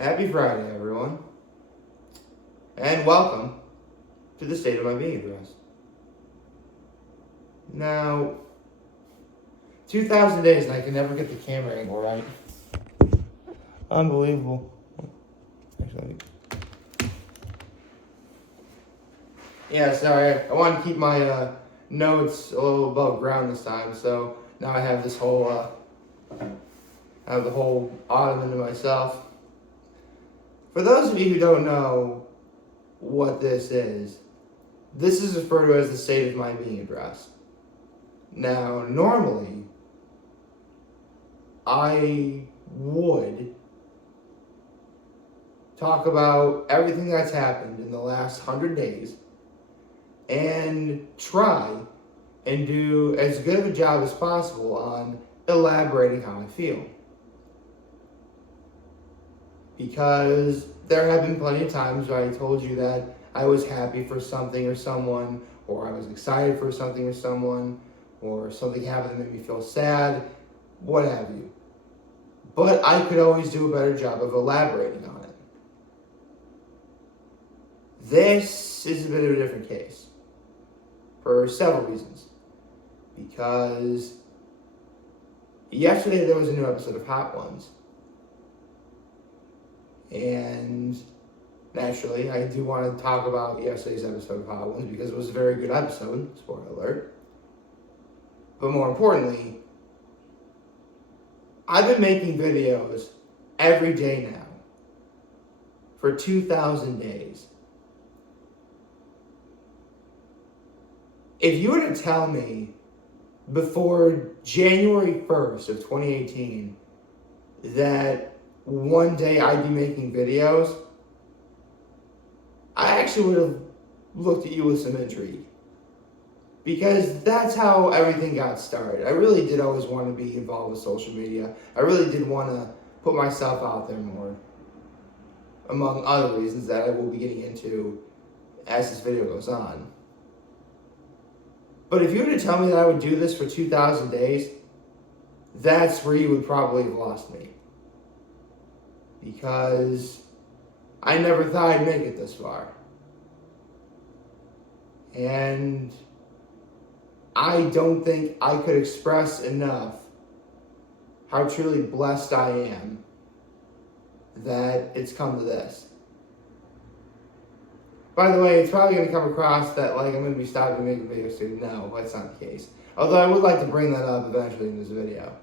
Happy Friday, everyone, and welcome to the State of My Being address. Now, 2,000 days and I can never get the camera angle right. Unbelievable. Actually, yeah, sorry, I want to keep my notes a little above ground this time, so now I have this whole, I have the whole ottoman to myself. For those of you who don't know what this is referred to as the State of My Being address. Now, normally, I would talk about everything that's happened in the last 100 days and try and do as good of a job as possible on elaborating how I feel. Because there have been plenty of times where I told you that I was happy for something or someone, or I was excited for something or someone, or something happened that made me feel sad, what have you. But I could always do a better job of elaborating on it. This is a bit of a different case for several reasons. Because yesterday there was a new episode of Hot Ones. And naturally, I do want to talk about yesterday's episode of Hot Ones because it was a very good episode, spoiler alert. But more importantly, I've been making videos every day now for 2,000 days. If you were to tell me before January 1st of 2018 that one day I'd be making videos, I actually would have looked at you with some intrigue. Because that's how everything got started. I really did always want to be involved with social media. I really did want to put myself out there more. Among other reasons that I will be getting into as this video goes on. But if you were to tell me that I would do this for 2,000 days, that's where you would probably have lost me. Because I never thought I'd make it this far. And I don't think I could express enough how truly blessed I am that it's come to this. By the way, it's probably going to come across that like I'm going to be stopping making videos soon. No, that's not the case. Although I would like to bring that up eventually in this video.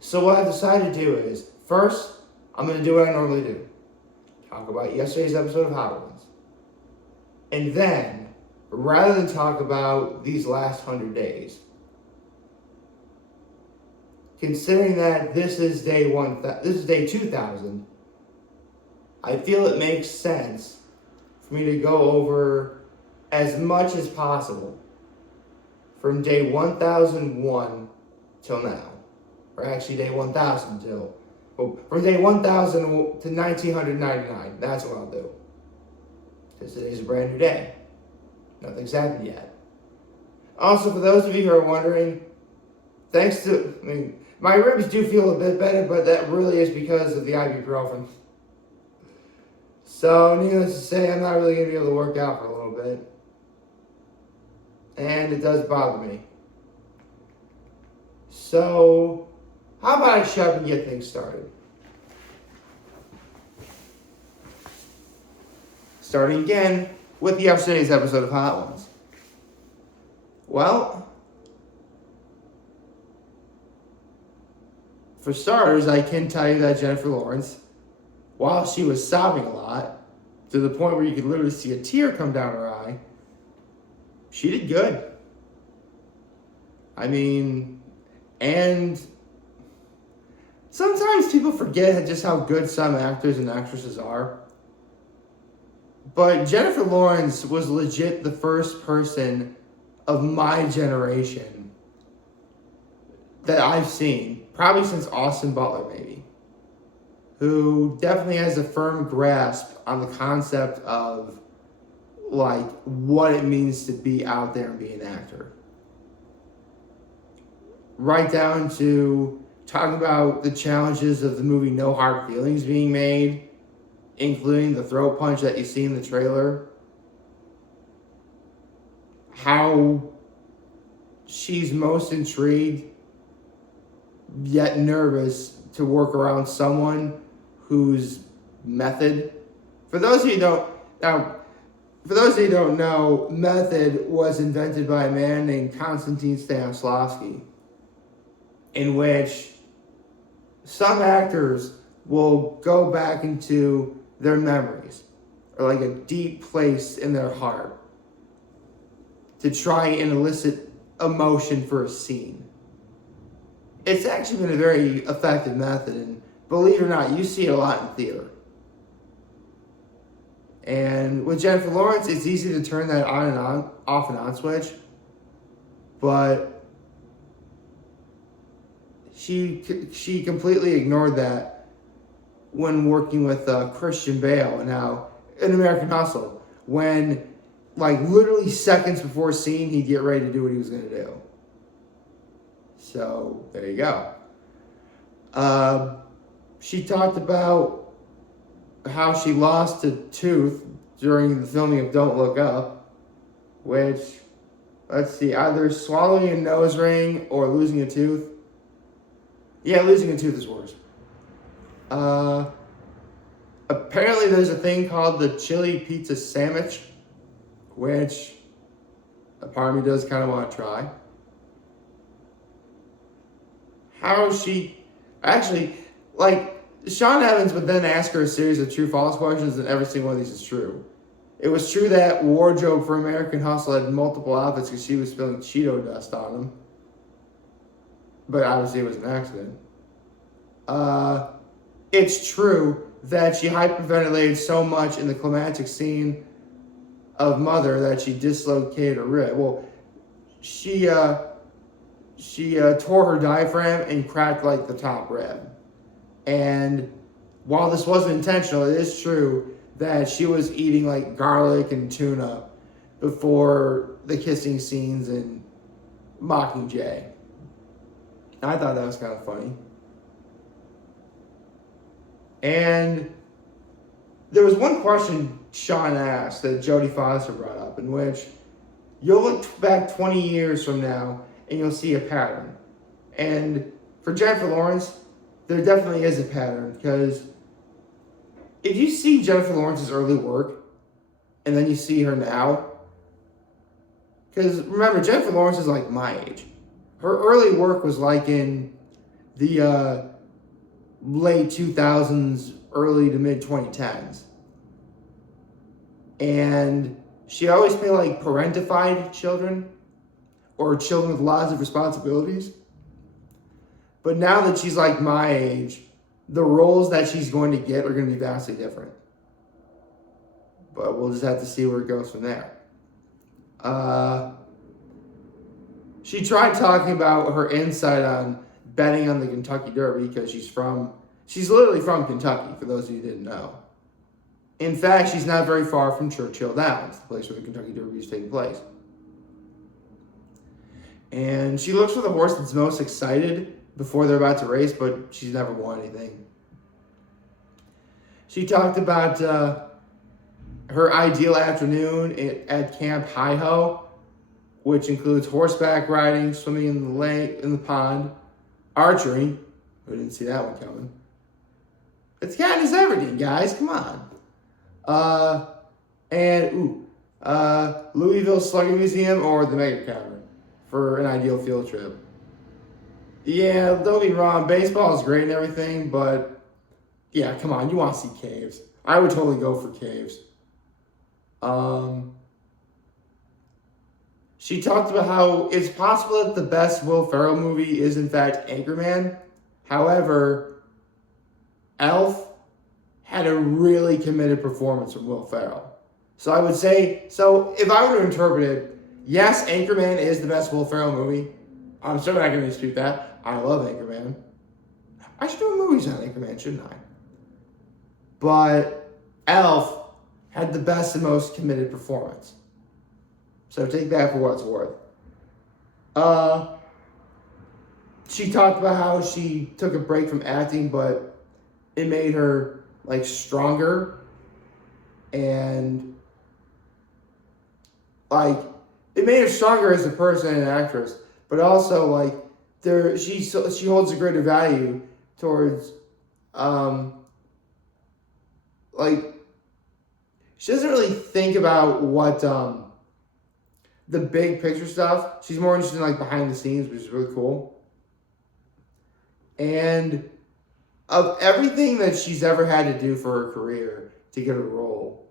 So what I decided to do is, first, I'm going to do what I normally do. Talk about yesterday's episode of Hot Ones. And then, rather than talk about these last 100 days, considering that this is day 2,000, I feel it makes sense for me to go over as much as possible from day 1001 till now. Or actually day 1000 till, well, from day 1000 to 1999. That's what I'll do. Because today's a brand new day. Nothing's happened yet. Also, for those of you who are wondering, my ribs do feel a bit better, but that really is because of the ibuprofen. So, needless to say, I'm not really going to be able to work out for a little bit. And it does bother me. So, how about I shut up and get things started? Starting again with yesterday's episode of Hot Ones. Well, for starters, I can tell you that Jennifer Lawrence, while she was sobbing a lot, to the point where you could literally see a tear come down her eye, she did good. I mean, and sometimes people forget just how good some actors and actresses are. But Jennifer Lawrence was legit the first person of my generation that I've seen, probably since Austin Butler maybe, who definitely has a firm grasp on the concept of like what it means to be out there and be an actor. Right down to talking about the challenges of the movie No Hard Feelings being made, including the throat punch that you see in the trailer. How she's most intrigued yet nervous to work around someone whose method. For those of you who don't know, method was invented by a man named Konstantin Stanislavski, in which some actors will go back into their memories, or like a deep place in their heart, to try and elicit emotion for a scene. It's actually been a very effective method, and believe it or not, you see it a lot in theater. And with Jennifer Lawrence, it's easy to turn that on and on, off and on switch, but she completely ignored that when working with Christian Bale now in American Hustle, when like literally seconds before scene he'd get ready to do what he was going to do. So there you go. She talked about how she lost a tooth during the filming of Don't Look Up, which, let's see, either swallowing a nose ring or losing a tooth. Yeah, losing a tooth is worse. Apparently there's a thing called the chili pizza sandwich, which a part of me does kind of want to try. How she, actually, like, Sean Evans would then ask her a series of true-false questions, and every single one of these is true. It was true that wardrobe for American Hustle had multiple outfits because she was spilling Cheeto dust on them. But obviously it was an accident. It's true that she hyperventilated so much in the climactic scene of Mother that she dislocated her rib. Well, she tore her diaphragm and cracked like the top rib. And while this wasn't intentional, it is true that she was eating like garlic and tuna before the kissing scenes in Mockingjay. I thought that was kind of funny. And there was one question Sean asked that Jodie Foster brought up, in which you'll look back 20 years from now and you'll see a pattern. And for Jennifer Lawrence, there definitely is a pattern, because if you see Jennifer Lawrence's early work and then you see her now, because remember, Jennifer Lawrence is like my age. Her early work was like in the late 2000s, early to mid 2010s. And she always played like parentified children or children with lots of responsibilities. But now that she's like my age, the roles that she's going to get are going to be vastly different. But we'll just have to see where it goes from there. She tried talking about her insight on betting on the Kentucky Derby, because she's literally from Kentucky, for those of you who didn't know. In fact, she's not very far from Churchill Downs, the place where the Kentucky Derby is taking place. And she looks for the horse that's most excited before they're about to race, but she's never won anything. She talked about her ideal afternoon at Camp Hi-Ho, which includes horseback riding, swimming in the lake, in the pond, archery. We didn't see that one coming. It's Katniss Everdeen, guys. Come on. Louisville Slugger Museum or the Mega Cavern for an ideal field trip. Yeah, don't be wrong. Baseball is great and everything, but yeah, come on. You want to see caves. I would totally go for caves. She talked about how it's possible that the best Will Ferrell movie is in fact Anchorman. However, Elf had a really committed performance from Will Ferrell. So I would say, if I were to interpret it, yes, Anchorman is the best Will Ferrell movie. I'm certainly not going to dispute that. I love Anchorman. I should do movies on Anchorman, shouldn't I? But Elf had the best and most committed performance. So take that for what it's worth. she talked about how she took a break from acting, but it made her like stronger and like it made her stronger as a person and an actress, but also like she holds a greater value towards like she doesn't really think about what the big picture stuff. She's more interested in like behind the scenes, which is really cool. And of everything that she's ever had to do for her career to get a role,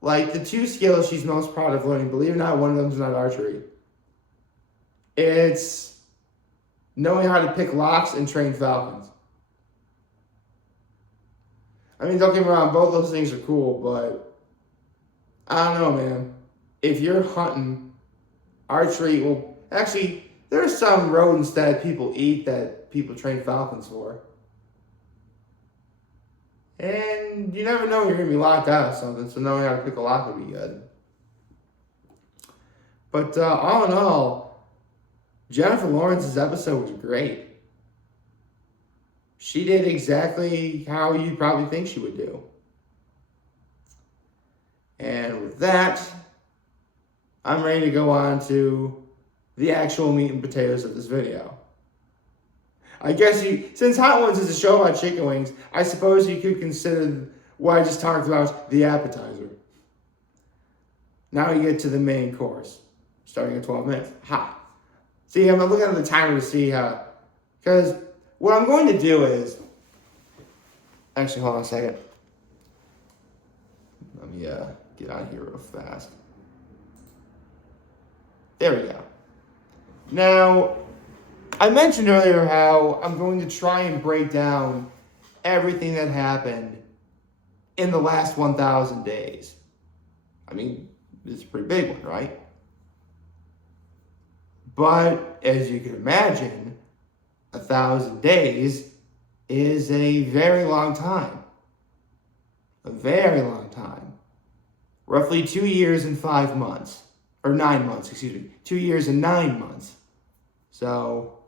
like the two skills she's most proud of learning, believe it or not, one of them is not archery. It's knowing how to pick locks and train falcons. I mean, don't get me wrong, both those things are cool, but I don't know, man. If you're hunting, archery will... Actually, there are some rodents that people eat that people train falcons for. And you never know when you're going to be locked out of something, so knowing how to pick a lock would be good. But all in all, Jennifer Lawrence's episode was great. She did exactly how you'd probably think she would do. And with that, I'm ready to go on to the actual meat and potatoes of this video. I guess since Hot Ones is a show about chicken wings, I suppose you could consider what I just talked about the appetizer. Now you get to the main course, starting at 12 minutes. Ha! See, I'm looking at the timer to see how, because what I'm going to do is, actually, hold on a second. Let me get out of here real fast. There we go. Now, I mentioned earlier how I'm going to try and break down everything that happened in the last 1,000 days. I mean, it's a pretty big one, right? But as you can imagine, 1,000 days is a very long time. A very long time. Roughly 2 years and 5 months. Or 9 months, excuse me. 2 years and 9 months. So,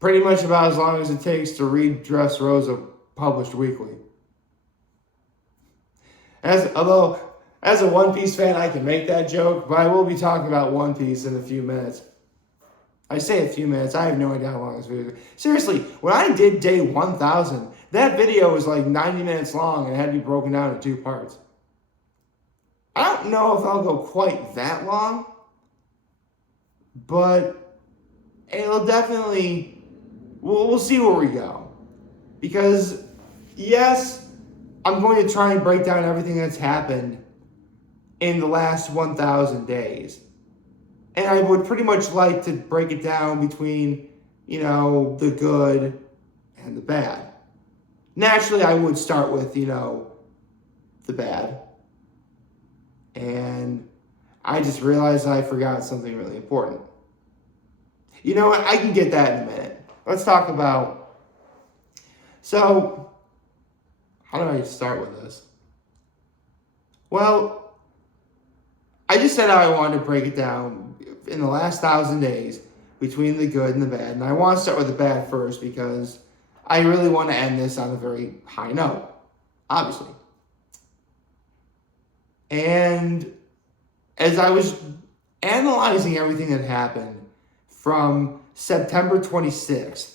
pretty much about as long as it takes to read Dressrosa published weekly. Although, as a One Piece fan, I can make that joke, but I will be talking about One Piece in a few minutes. I say a few minutes, I have no idea how long this video is. Seriously, when I did day 1,000, that video was like 90 minutes long and it had to be broken down into 2 parts. I don't know if I'll go quite that long, but it'll definitely, we'll see where we go. Because, yes, I'm going to try and break down everything that's happened in the last 1,000 days. And I would pretty much like to break it down between, the good and the bad. Naturally, I would start with, the bad. And I just realized I forgot something really important. You know what? I can get that in a minute. Let's talk about... So, how do I start with this? Well, I just said how I wanted to break it down in the last 1,000 days between the good and the bad. And I want to start with the bad first because I really want to end this on a very high note, obviously. And as I was analyzing everything that happened from September 26th,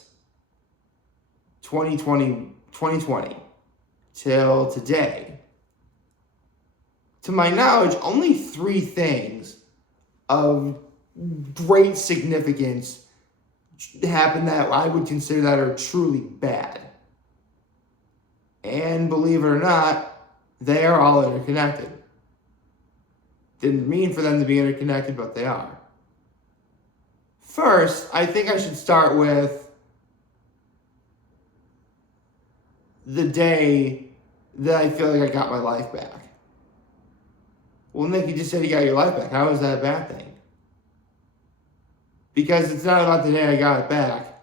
2020, till today, to my knowledge, only 3 things of great significance happened that I would consider that are truly bad. And believe it or not, they are all interconnected. Didn't mean for them to be interconnected, but they are. First, I think I should start with the day that I feel like I got my life back. Well, Nick, you just said you got your life back. How is that a bad thing? Because it's not about the day I got it back.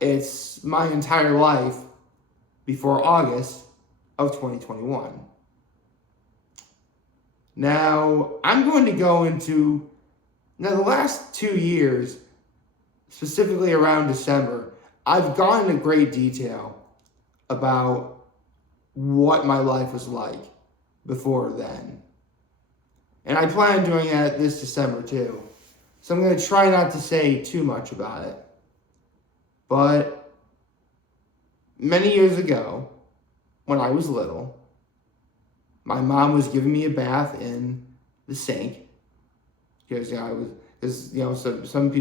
It's my entire life before August of 2021. Now, I'm going to go into Now, the last 2 years, specifically around December, I've gone into great detail about what my life was like before then. And I plan on doing that this December too. So I'm going to try not to say too much about it. But many years ago, when I was little, my mom was giving me a bath in the sink. Because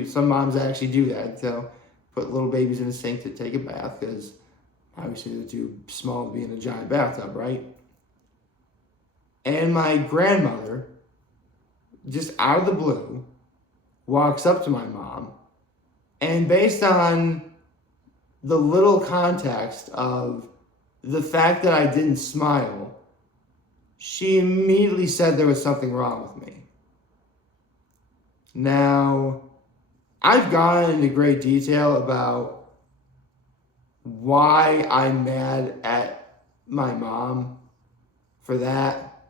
some moms actually do that. So put little babies in the sink to take a bath because obviously they're too small to be in a giant bathtub, right? And my grandmother, just out of the blue, walks up to my mom, and based on the little context of the fact that I didn't smile, she immediately said there was something wrong with me. Now, I've gone into great detail about why I'm mad at my mom for that.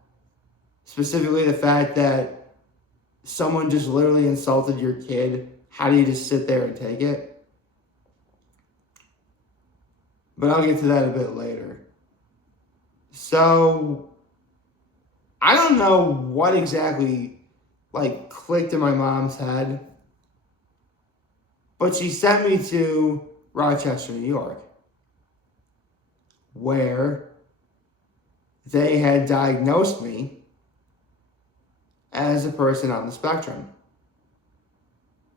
Specifically the fact that someone just literally insulted your kid. How do you just sit there and take it? But I'll get to that a bit later. So, I don't know what exactly clicked in my mom's head, but she sent me to Rochester, New York, where they had diagnosed me as a person on the spectrum,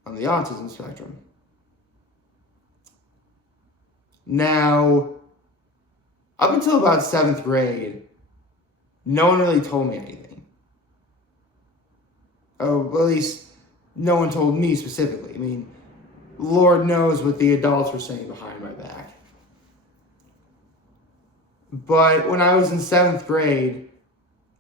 on the autism spectrum. Now, up until about 7th grade, no one really told me anything. Or at least no one told me specifically. I mean, Lord knows what the adults were saying behind my back. But when I was in 7th grade,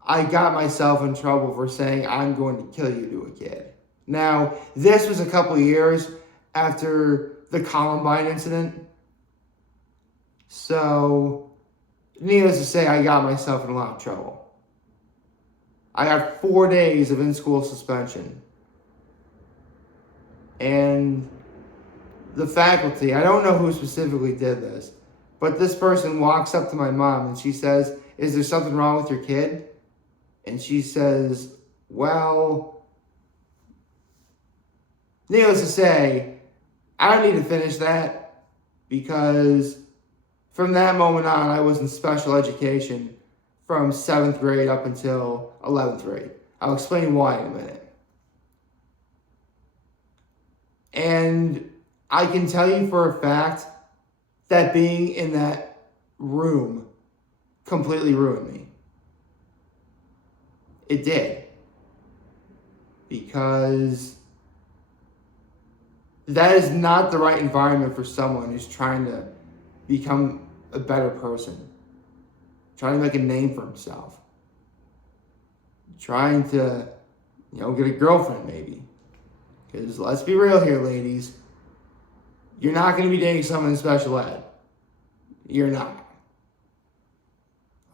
I got myself in trouble for saying, "I'm going to kill you" to a kid. Now, this was a couple years after the Columbine incident. So, needless to say, I got myself in a lot of trouble. I got 4 days of in-school suspension. And the faculty, I don't know who specifically did this, but this person walks up to my mom and she says, "Is there something wrong with your kid?" And she says, "Well," needless to say, I don't need to finish that because from that moment on, I was in special education from 7th grade up until 11th grade. I'll explain why in a minute. And I can tell you for a fact that being in that room completely ruined me. It did. Because that is not the right environment for someone who's trying to become a better person. Trying to make a name for himself. Trying to, get a girlfriend maybe. Because let's be real here, ladies. You're not going to be dating someone in special ed. You're not.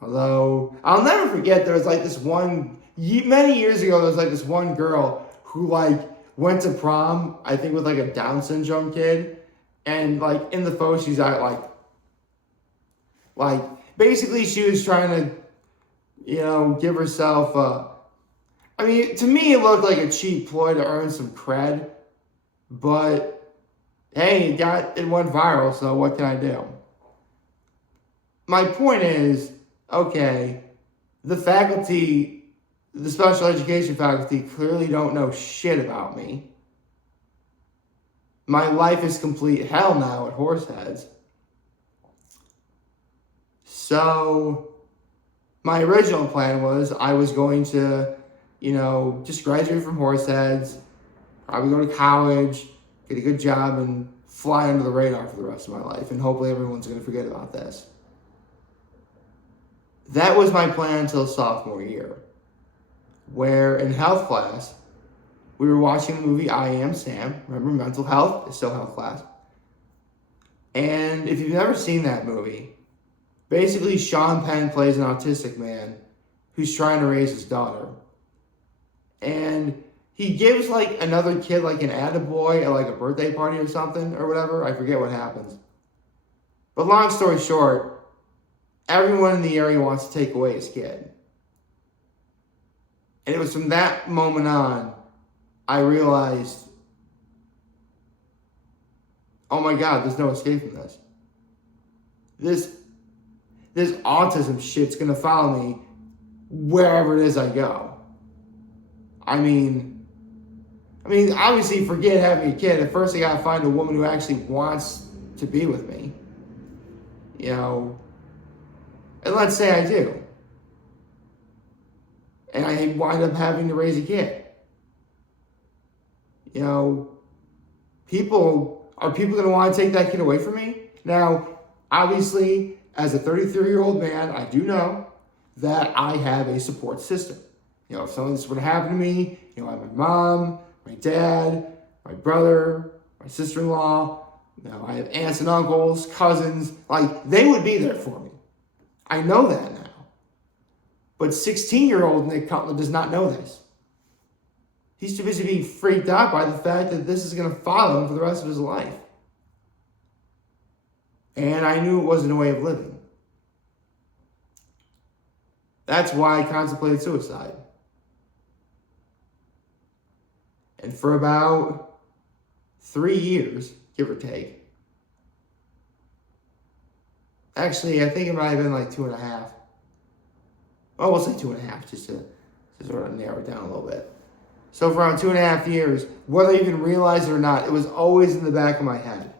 Although, I'll never forget there was this one, many years ago, there was this one girl who went to prom, I think with a Down syndrome kid. And in the photo she's out basically, she was trying to, give herself to me, it looked like a cheap ploy to earn some cred. But, hey, it went viral, so what can I do? My point is, okay, the faculty, the special education faculty clearly don't know shit about me. My life is complete hell now at Horseheads. So, my original plan was I was going to, just graduate from Horseheads, probably go to college, get a good job, and fly under the radar for the rest of my life. And hopefully everyone's going to forget about this. That was my plan until sophomore year, where in health class, we were watching the movie I Am Sam. Remember, mental health is still health class. And if you've never seen that movie, basically, Sean Penn plays an autistic man who's trying to raise his daughter. And he gives like another kid like an attaboy at like a birthday party or something or whatever. I forget what happens. But long story short, everyone in the area wants to take away his kid. And it was from that moment on, I realized, oh my God, there's no escape from this. This autism shit's gonna follow me wherever it is I go. I mean, obviously, forget having a kid. At first, I gotta find a woman who actually wants to be with me. You know, and let's say I do. And I wind up having to raise a kid. You know, are people going to want to take that kid away from me? Now, obviously, as a 33-year-old man, I do know that I have a support system. You know, if something this were to happen to me, you know, I have my mom, my dad, my brother, my sister-in-law, you know, I have aunts and uncles, cousins, like, they would be there for me. I know that now. But 16-year-old Nick Cutler does not know this. He's too busy being freaked out by the fact that this is going to follow him for the rest of his life. And I knew it wasn't a way of living. That's why I contemplated suicide. And for about 3 years, give or take. Actually, I think it might have been like 2.5. Well, we'll say 2.5 just to sort of narrow it down a little bit. So for around 2.5 years, whether I even realized it or not, it was always in the back of my head.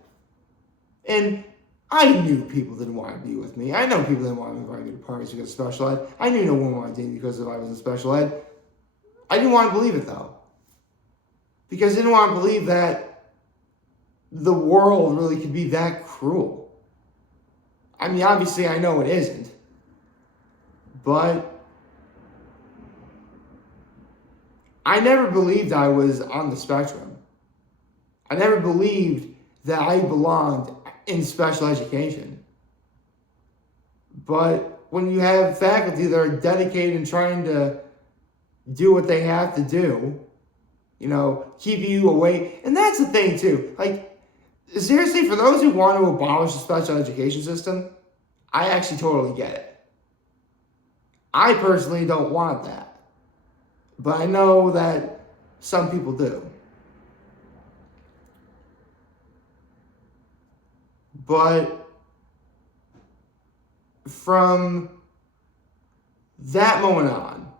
And I knew people didn't want to be with me. I know people didn't want to invite me to parties because of special ed. I knew no one wanted to date me because I was in special ed. I didn't want to believe it though. Because I didn't want to believe that the world really could be that cruel. I mean, obviously I know it isn't. But I never believed I was on the spectrum. I never believed that I belonged in special education. But when you have faculty that are dedicated and trying to do what they have to do, you know, keep you away. And that's the thing too. Like, seriously, for those who want to abolish the special education system, I actually totally get it. I personally don't want that. But I know that some people do. But from that moment on,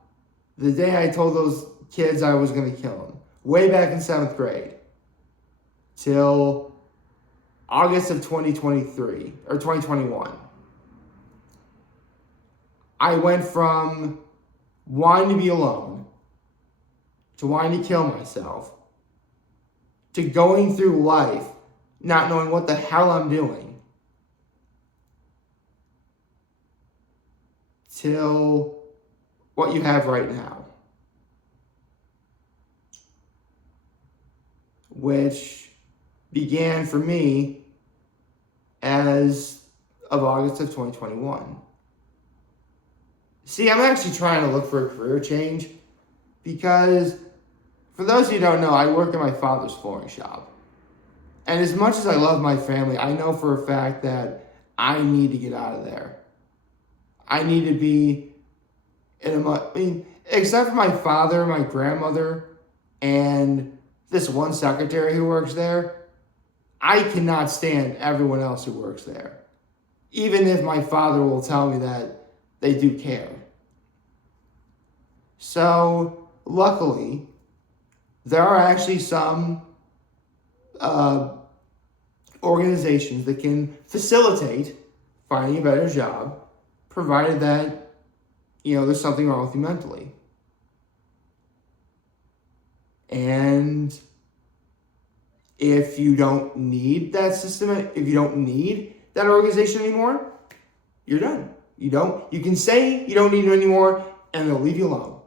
the day I told those kids I was going to kill them, way back in 7th grade, till August of 2023, or 2021, I went from wanting to be alone, to wanting to kill myself, to going through life not knowing what the hell I'm doing, till what you have right now, which began for me as of August of 2021. See, I'm actually trying to look for a career change because, for those of you who don't know, I work in my father's flooring shop. And as much as I love my family, I know for a fact that I need to get out of there. I need to be except for my father, my grandmother, and this one secretary who works there, I cannot stand everyone else who works there. Even if my father will tell me that they do care. So, luckily, there are actually some organizations that can facilitate finding a better job, provided that, you know, there's something wrong with you mentally. And if you don't need that system, if you don't need that organization anymore, you're done. You can say you don't need them anymore, and they'll leave you alone.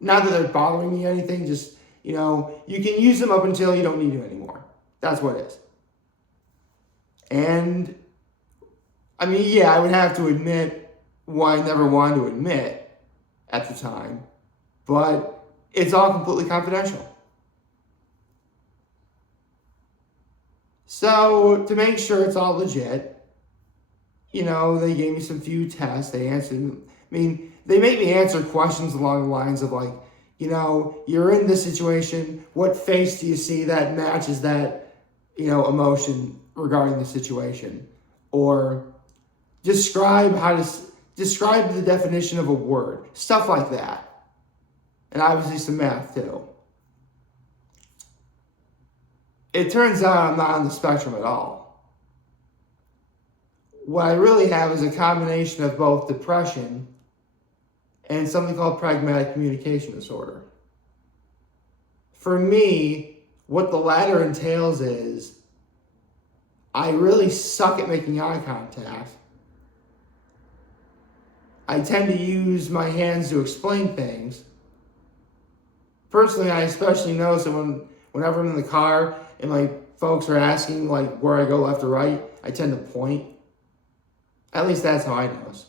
Not that they're bothering me or anything, just, you know, you can use them up until you don't need them anymore. That's what it is. And, I mean, yeah, I would have to admit what I never wanted to admit at the time, but it's all completely confidential. So to make sure it's all legit, they gave me some few tests. They answered, they made me answer questions along the lines of like, you're in this situation. What face do you see that matches that, emotion regarding the situation? Or describe the definition of a word. Stuff like that. And obviously some math too. It turns out I'm not on the spectrum at all. What I really have is a combination of both depression and something called pragmatic communication disorder. For me, what the latter entails is I really suck at making eye contact. I tend to use my hands to explain things. Personally, I especially notice that whenever I'm in the car and my folks are asking like where I go left or right, I tend to point. At least that's how I notice.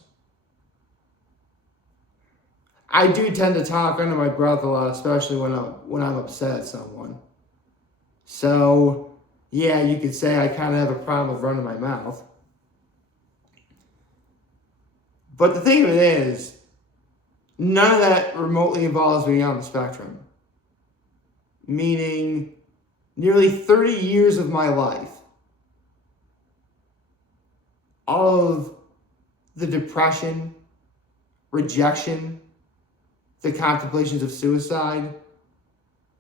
I do tend to talk under my breath a lot, especially when I'm upset at someone. So, yeah, you could say I kind of have a problem with running my mouth. But the thing of it is, none of that remotely involves being on the spectrum. Meaning, nearly 30 years of my life, all of the depression, rejection, the contemplations of suicide,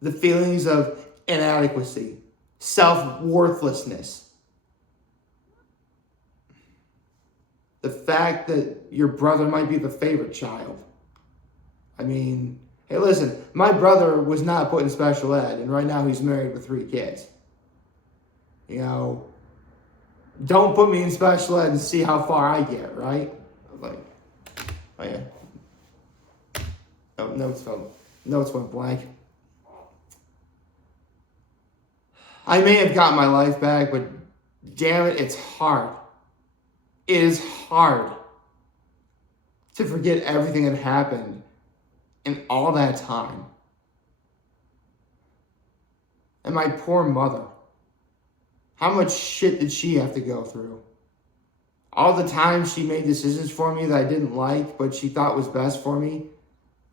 the feelings of inadequacy, self-worthlessness, the fact that your brother might be the favorite child. Hey, listen, my brother was not put in special ed, and right now he's married with 3 kids. Don't put me in special ed and see how far I get, right? Like, oh yeah. Oh, notes went blank. I may have gotten my life back, but damn it, it's hard. It is hard to forget everything that happened in all that time. And my poor mother. How much shit did she have to go through? All the times she made decisions for me that I didn't like, but she thought was best for me,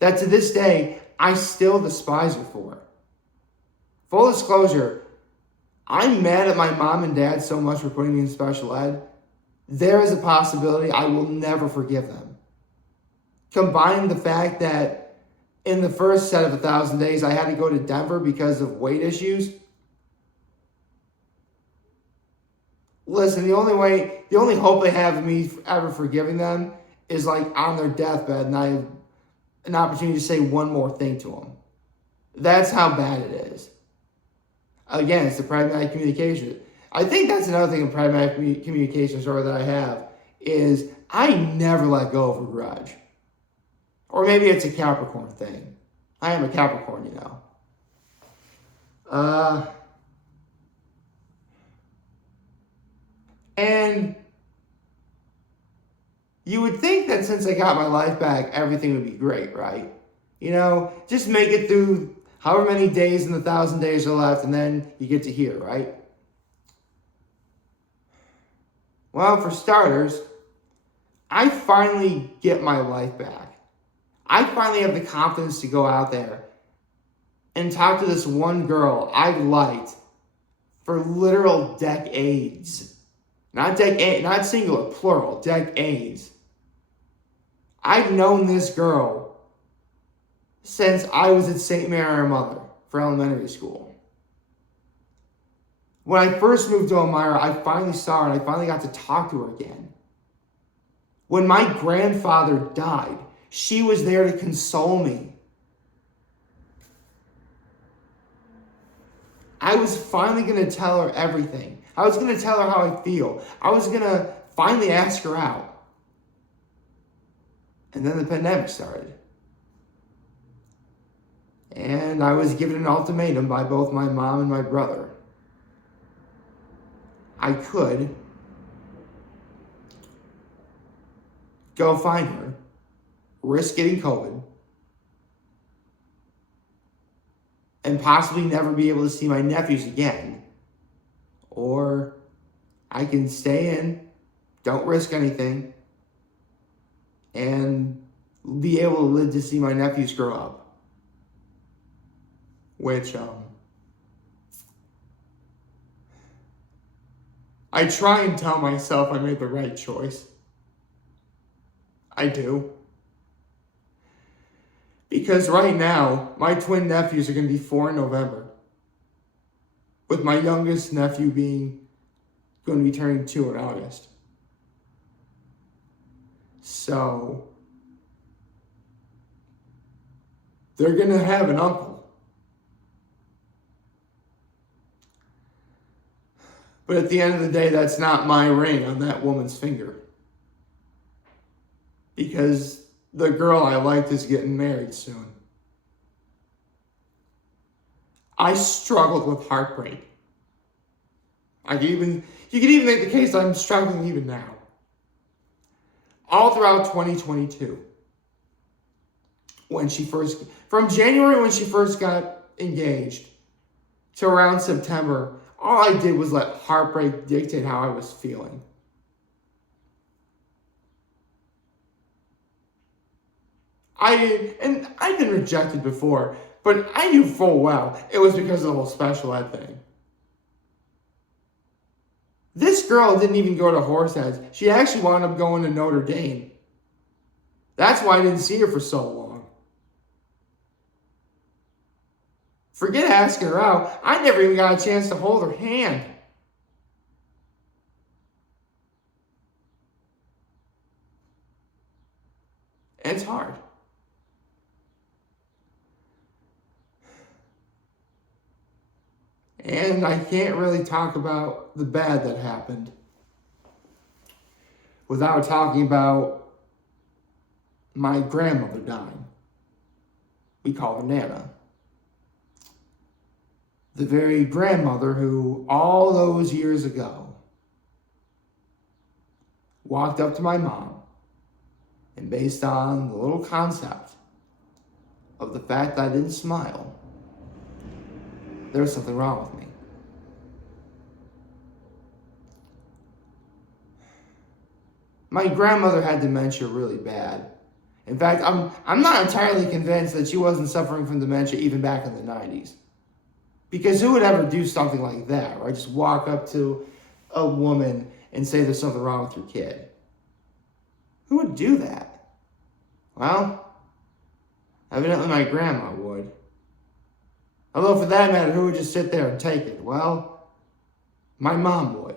that to this day, I still despise her for. Full disclosure, I'm mad at my mom and dad so much for putting me in special ed. There is a possibility I will never forgive them. Combining the fact that in the first set of 1,000 days, I had to go to Denver because of weight issues. Listen, the only hope they have of me ever forgiving them is like on their deathbed and I have an opportunity to say one more thing to them. That's how bad it is. Again, it's the pragmatic communication. I think that's another thing in pragmatic communication story that I have is I never let go of a grudge. Or maybe it's a Capricorn thing. I am a Capricorn, And you would think that since I got my life back, everything would be great, right? Just make it through however many days in the 1,000 days are left, and then you get to here, right? Well, for starters, I finally get my life back. I finally have the confidence to go out there and talk to this one girl I've liked for literal decades. Not singular, plural, decades. I've known this girl since I was at St. Mary Our Mother for elementary school. When I first moved to Elmira, I finally saw her and I finally got to talk to her again. When my grandfather died, she was there to console me. I was finally going to tell her everything. I was going to tell her how I feel. I was going to finally ask her out. And then the pandemic started. And I was given an ultimatum by both my mom and my brother. I could go find her, risk getting COVID, and possibly never be able to see my nephews again. Or I can stay in, don't risk anything, and be able to live to see my nephews grow up. Which, I try and tell myself I made the right choice. I do. Because right now, my twin nephews are going to be 4 in November. With my youngest nephew going to be turning 2 in August. So, they're going to have an uncle. But at the end of the day, that's not my ring on that woman's finger. Because the girl I liked is getting married soon. I struggled with heartbreak. You could even make the case I'm struggling even now. All throughout 2022. From January when she first got engaged to around September, all I did was let heartbreak dictate how I was feeling. I'd been rejected before, but I knew full well it was because of the whole special ed thing. This girl didn't even go to Horseheads. She actually wound up going to Notre Dame. That's why I didn't see her for so long. Forget asking her out. I never even got a chance to hold her hand. And it's hard. And I can't really talk about the bad that happened without talking about my grandmother dying. We call her Nana. The very grandmother who, all those years ago, walked up to my mom and based on the little concept of the fact that I didn't smile, there was something wrong with me. My grandmother had dementia really bad. In fact, I'm not entirely convinced that she wasn't suffering from dementia even back in the 90s. Because who would ever do something like that, right? Just walk up to a woman and say there's something wrong with your kid. Who would do that? Well, evidently my grandma would. Although for that matter, who would just sit there and take it? Well, my mom would.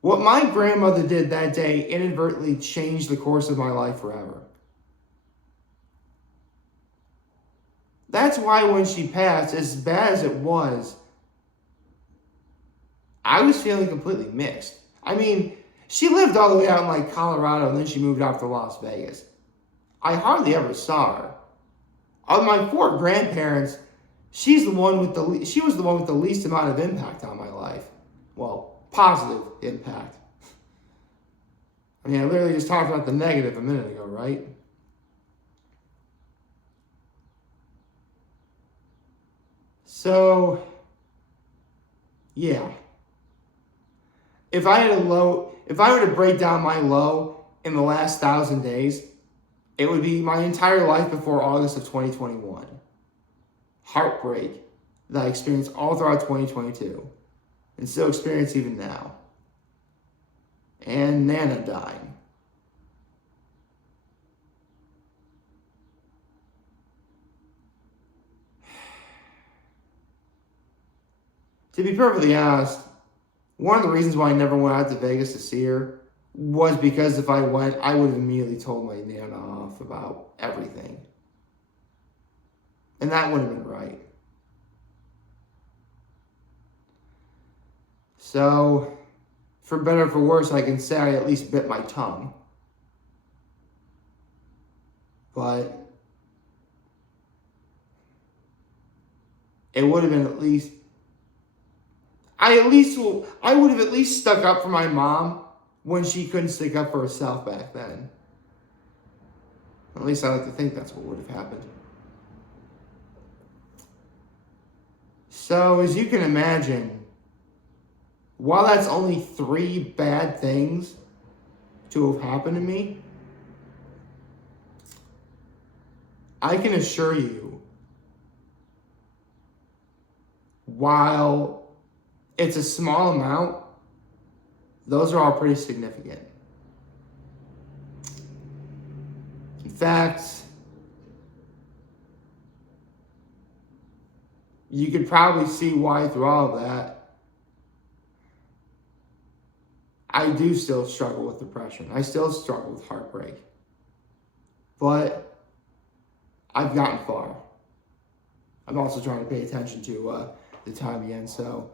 What my grandmother did that day inadvertently changed the course of my life forever. That's why when she passed, as bad as it was, I was feeling completely mixed. I mean, she lived all the way out in like Colorado and then she moved out to Las Vegas. I hardly ever saw her. Of my 4 grandparents, she was the one with the least amount of impact on my life. Well, positive impact. I mean, I literally just talked about the negative a minute ago, right? So, yeah. If I were to break down my low in the last 1,000 days, it would be my entire life before August of 2021. Heartbreak that I experienced all throughout 2022 and still experience even now. And Nana dying. To be perfectly honest, one of the reasons why I never went out to Vegas to see her was because if I went, I would have immediately told my Nana off about everything. And that wouldn't have been right. So, for better or for worse, I can say I at least bit my tongue. But it would have been at least... I would have at least stuck up for my mom when she couldn't stick up for herself back then. At least I like to think that's what would have happened. So, as you can imagine, while that's only 3 bad things to have happened to me, I can assure you, while it's a small amount, those are all pretty significant. In fact, you could probably see why through all of that, I do still struggle with depression. I still struggle with heartbreak. But I've gotten far. I'm also trying to pay attention to the time again. So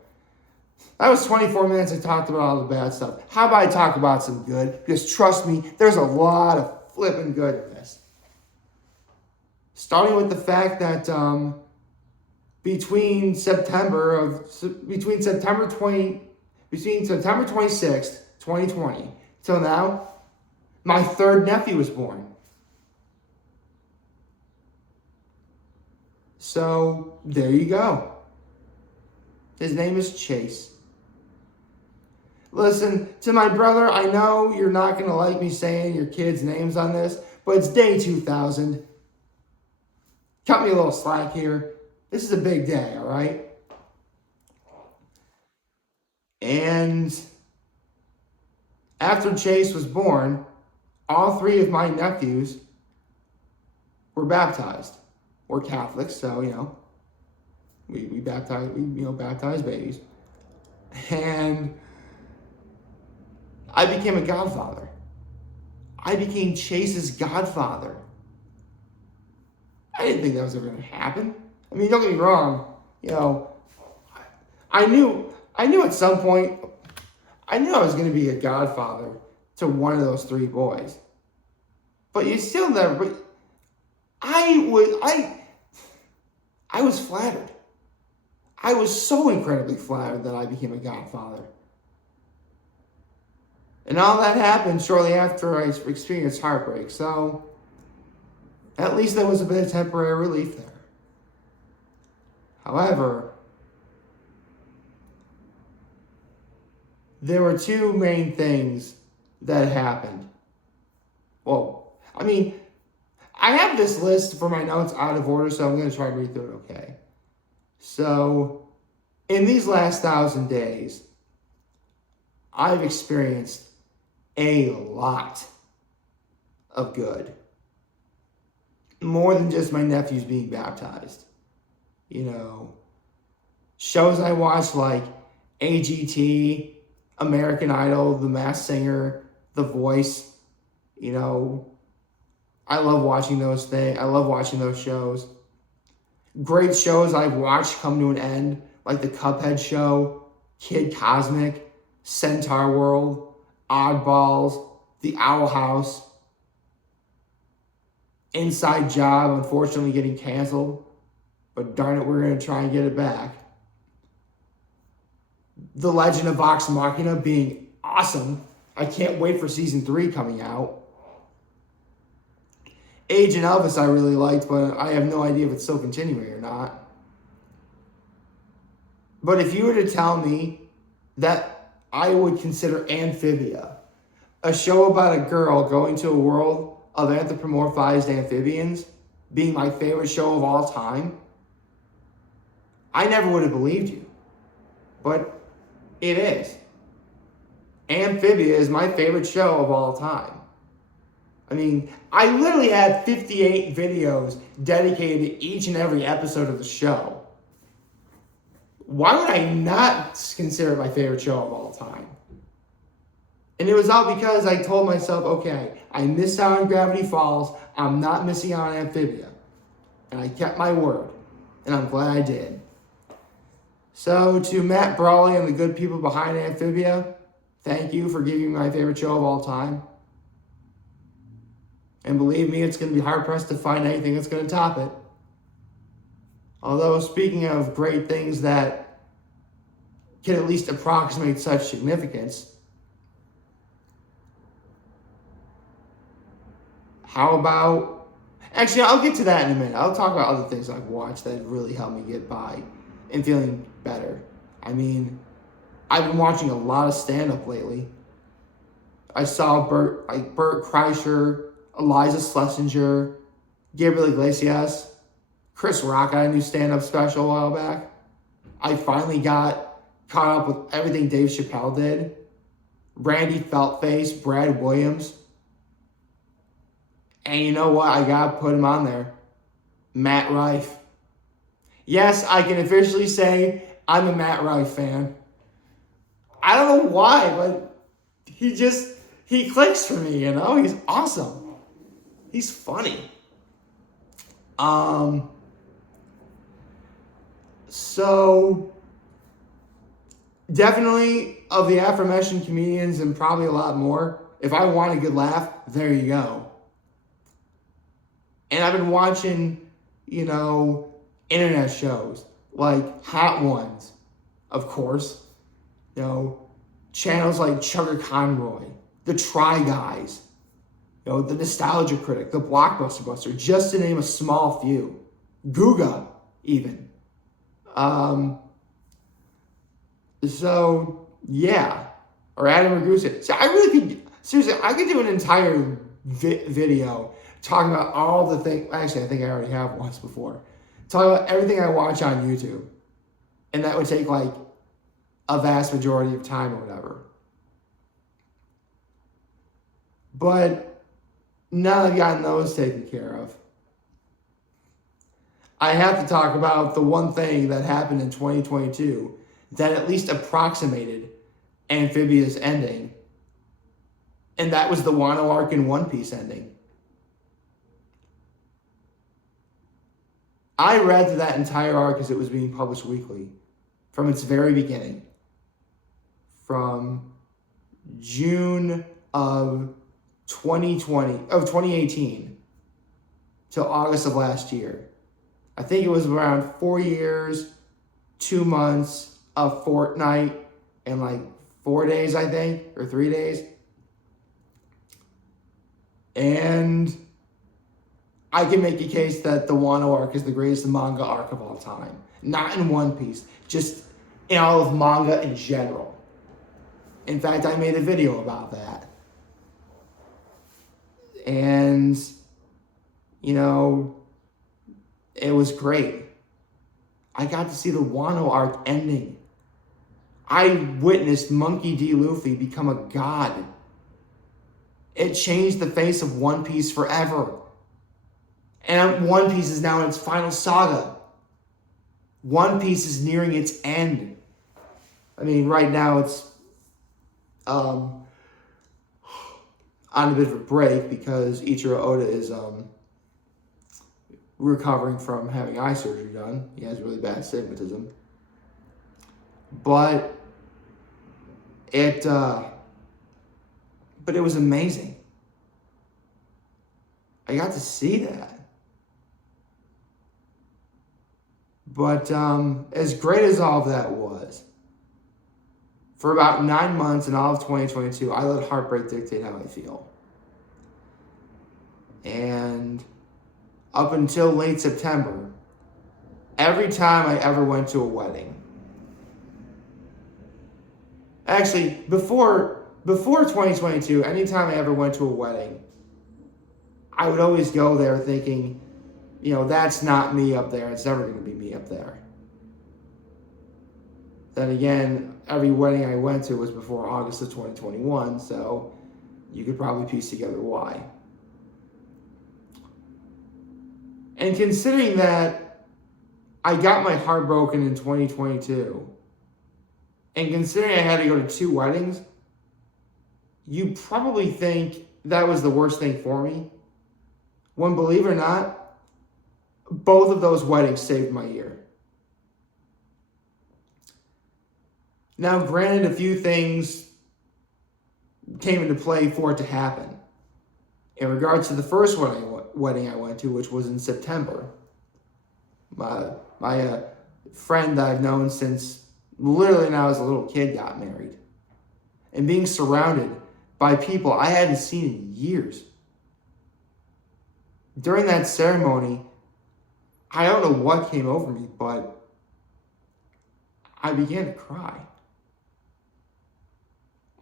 that was 24 minutes. I talked about all the bad stuff. How about I talk about some good? Because trust me, there's a lot of flipping good in this. Starting with the fact that between September 26th, 2020 till now, my 3rd nephew was born. So there you go. His name is Chase. Listen, to my brother, I know you're not going to like me saying your kids' names on this, but it's day 2000. Cut me a little slack here. This is a big day, all right? And after Chase was born, all 3 of my nephews were baptized. We're Catholics, so, we baptize babies. And I became a godfather. I became Chase's godfather. I didn't think that was ever going to happen. I mean, don't get me wrong. I knew at some point, I knew I was going to be a godfather to one of those 3 boys. But you still never. I was flattered. I was so incredibly flattered that I became a godfather. And all that happened shortly after I experienced heartbreak. So at least there was a bit of temporary relief there. However, there were 2 main things that happened. Well, I mean, I have this list for my notes out of order, so I'm going to try to read through it okay. So, in these last 1,000 days, I've experienced a lot of good. More than just my nephews being baptized. Shows I watch like AGT, American Idol, The Masked Singer, The Voice. I love watching those things. I love watching those shows. Great shows I've watched come to an end, like the Cuphead show, Kid Cosmic, Centaur World, Oddballs, The Owl House, Inside Job, unfortunately getting canceled, but darn it, we're going to try and get it back. The Legend of Vox Machina being awesome. I can't wait for season 3 coming out. Agent Elvis I really liked, but I have no idea if it's still continuing or not. But if you were to tell me that I would consider Amphibia, a show about a girl going to a world of anthropomorphized amphibians, being my favorite show of all time, I never would have believed you. But it is. Amphibia is my favorite show of all time. I mean, I literally had 58 videos dedicated to each and every episode of the show. Why would I not consider it my favorite show of all time? And it was all because I told myself, okay, I missed out on Gravity Falls. I'm not missing out on Amphibia. And I kept my word. And I'm glad I did. So to Matt Brawley and the good people behind Amphibia, thank you for giving me my favorite show of all time. And believe me, it's going to be hard-pressed to find anything that's going to top it. Although, speaking of great things that can at least approximate such significance, how about... Actually, I'll get to that in a minute. I'll talk about other things I've watched that really helped me get by and feeling better. I mean, I've been watching a lot of stand-up lately. I saw Bert Kreischer, Eliza Schlesinger, Gabriel Iglesias, Chris Rock got a new stand-up special a while back. I finally got caught up with everything Dave Chappelle did. Randy Feltface, Brad Williams. And you know what? I gotta put him on there. Matt Rife. Yes, I can officially say I'm a Matt Rife fan. I don't know why, but he clicks for me, you know? He's awesome. He's funny. So definitely of the aforementioned comedians and probably a lot more, if I want a good laugh, there you go. And I've been watching, internet shows like Hot Ones, of course. Channels like Chugger Conroy, The Try Guys, The Nostalgia Critic, The Blockbuster Buster, just to name a small few. Guga, even. So, yeah. Or Adam Ragusa. So I could do an entire video talking about all the things. Actually, I think I already have once before. Talking about everything I watch on YouTube. And that would take like a vast majority of time or whatever. But now that I've gotten those taken care of, I have to talk about the one thing that happened in 2022 that at least approximated Amphibia's ending. And that was the Wano Arc in One Piece ending. I read that entire arc as it was being published weekly from its very beginning. From June of 2018 till August of last year. I think it was around 4 years, 2 months, a fortnight, and like 4 days, I think, or 3 days. And I can make a case that the Wano Arc is the greatest manga arc of all time. Not in One Piece, just in all of manga in general. In fact, I made a video about that. And, it was great. I got to see the Wano Arc ending. I witnessed Monkey D. Luffy become a god. It changed the face of One Piece forever. And One Piece is now in its final saga. One Piece is nearing its end. I mean, right now it's on a bit of a break because Ichiro Oda is recovering from having eye surgery done. He has really bad astigmatism. But it was amazing. I got to see that. But as great as all of that was, for about 9 months in all of 2022, I let Heartbreak dictate how I feel. And up until late September, every time I ever went to a wedding, actually, before 2022, anytime I ever went to a wedding, I would always go there thinking, that's not me up there. It's never going to be me up there. Then again, every wedding I went to was before August of 2021, so you could probably piece together why. And considering that I got my heart broken in 2022, and considering I had to go to 2 weddings, you probably think that was the worst thing for me. When, believe it or not, both of those weddings saved my year. Now, granted, a few things came into play for it to happen. In regards to the first wedding I went to, which was in September, my friend that I've known since literally now as a little kid got married. And being surrounded by people I hadn't seen in years. During that ceremony, I don't know what came over me, but I began to cry.